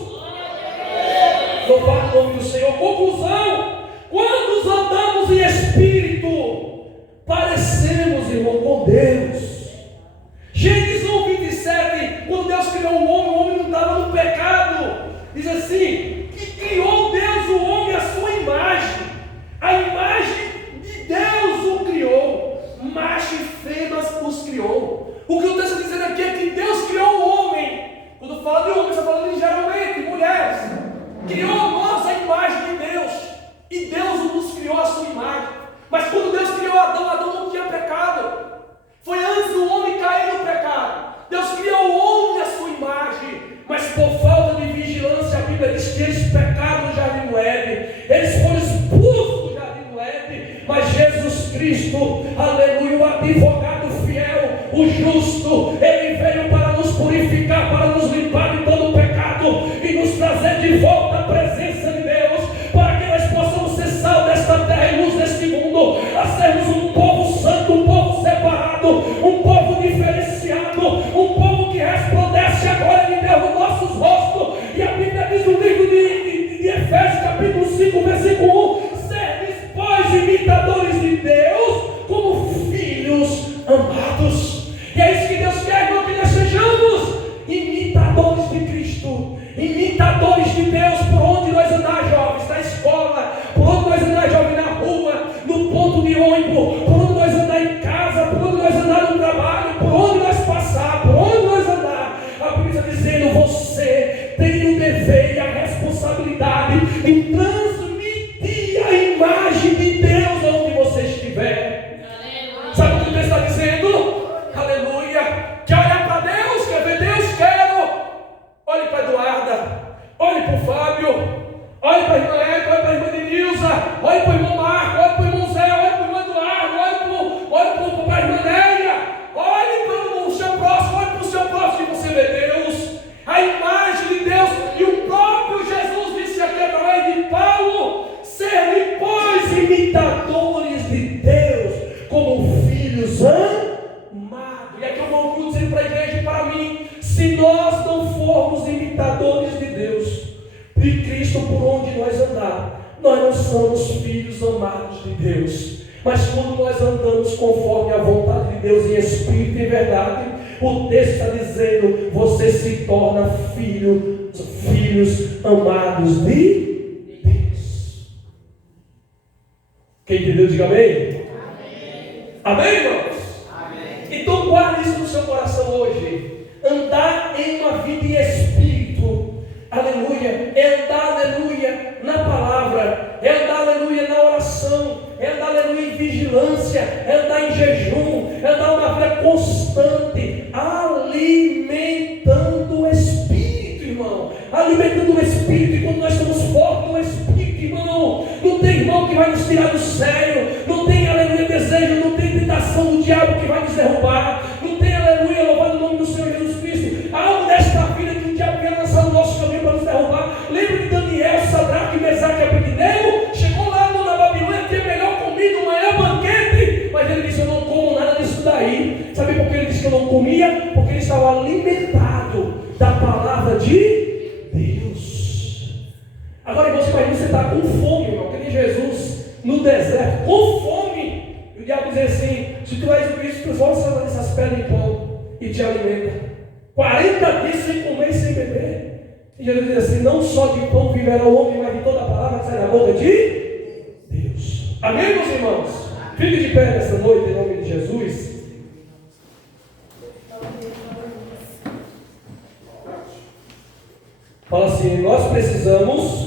Louvar o nome do Senhor. Conclusão: quando andamos em espírito, parecemos, irmão, com Deus. Gênesis 1:27, quando Deus criou o homem não estava no pecado. Diz assim: que criou Deus o homem à sua imagem. A imagem de Deus o criou, macho e fêmea os criou. O que o texto está dizendo aqui é que Deus criou o homem. Quando fala de homem, está falando de geralmente mulheres. Criou nós a imagem de Deus, e Deus nos criou a sua imagem. Mas quando Deus criou Adão, Adão não tinha pecado. Foi antes do homem cair no pecado. Deus criou o homem à sua imagem, mas por falta de vigilância, a Bíblia diz que eles pecaram no jardim do Éden. Eles foram expulsos do jardim do Éden. Mas Jesus Cristo, aleluia, o advogado fiel, o justo, ele veio para nos purificar, para nos limpar de todo o pecado e nos trazer de volta à presença de Deus, para que nós possamos ser sal desta terra e luz deste mundo, a sermos um povo santo, um povo separado, um povo diferenciado, um povo que resplandece a glória de Deus nos nossos rostos. E a Bíblia diz no livro de Efésios, capítulo 5, versículo 1: serdes, pois, imitadores de Deus, como filhos amados. E é isso que Deus quer, irmão, que nós sejamos imitadores de Cristo, imitadores de Deus, por onde nós andar, jovens, na escola, por onde nós andar, jovens, na rua, no ponto de ônibus, por onde nós andar em casa, por onde nós andar no trabalho, por onde nós passar, por onde nós andar. A Bíblia está dizendo: você tem o dever e a responsabilidade de transmitir a imagem de Deus onde você estiver. Sabe o que Deus está dizendo? Aleluia! Quer olhar para Deus? Quer ver Deus? Quero! Olhe para a Eduarda, olhe para o Fábio, olhe para a irmã Érica, olhe para a irmã Denilza, olhe para o irmão Marco, olhe para o irmão Zé, olhe para o irmão Eduardo, olhe para a irmã Néia, olhe para o seu próximo, olhe para o seu próximo, e você vê Deus, a imagem de Deus. E o próprio Jesus disse aqui através de Paulo: serem, pois, imitadores de Deus, como filhos amados. E aqui eu vou dizer para a igreja e para mim: se nós não formos imitadores de Deus, de Cristo, por onde nós andar, nós não somos filhos amados de Deus. Mas quando nós andamos conforme a vontade de Deus, em espírito e verdade, o texto está dizendo: você se torna filhos amados de Deus. Quem entendeu, diga amém. Amém, amém, irmãos? Amém. Então guarde isso no seu coração hoje. Andar em uma vida em espírito, aleluia, é andar, aleluia, na palavra, é andar, aleluia, na oração, é andar, aleluia, em vigilância, é andar em jejum, é andar uma vida constante, alimentando o Espírito, irmão, alimentando o Espírito. E quando nós estamos fortes no Espírito, irmão, não tem irmão que vai nos tirar do sério, não tem, aleluia, desejo, não tem tentação do diabo que vai nos derrubar, não tem, aleluia, louvado o nome do Senhor Jesus Cristo, algo desta vida que o diabo quer lançar no nosso caminho para nos derrubar. Lembra de Daniel, Sadraque, Mesaque e Abednego? Chegou lá na Babilônia, tinha melhor comida, o maior banquete, mas ele disse: eu não como nada disso daí. Sabe por que ele disse que eu não comia? Porque ele estava alimentado da palavra de Deus. Agora você imagina, você está com fome, irmão, que nem Jesus no deserto, com fome. E diabo diz assim: se tu és o Cristo, transforma essas pedras em pão e te alimenta. 40 dias sem comer e sem beber. E Jesus diz assim: não só de pão viverá o homem, mas de toda a palavra que sai da boca de Deus. Amém, meus irmãos? Fique de pé nesta noite, em nome de Jesus. Fala assim: nós precisamos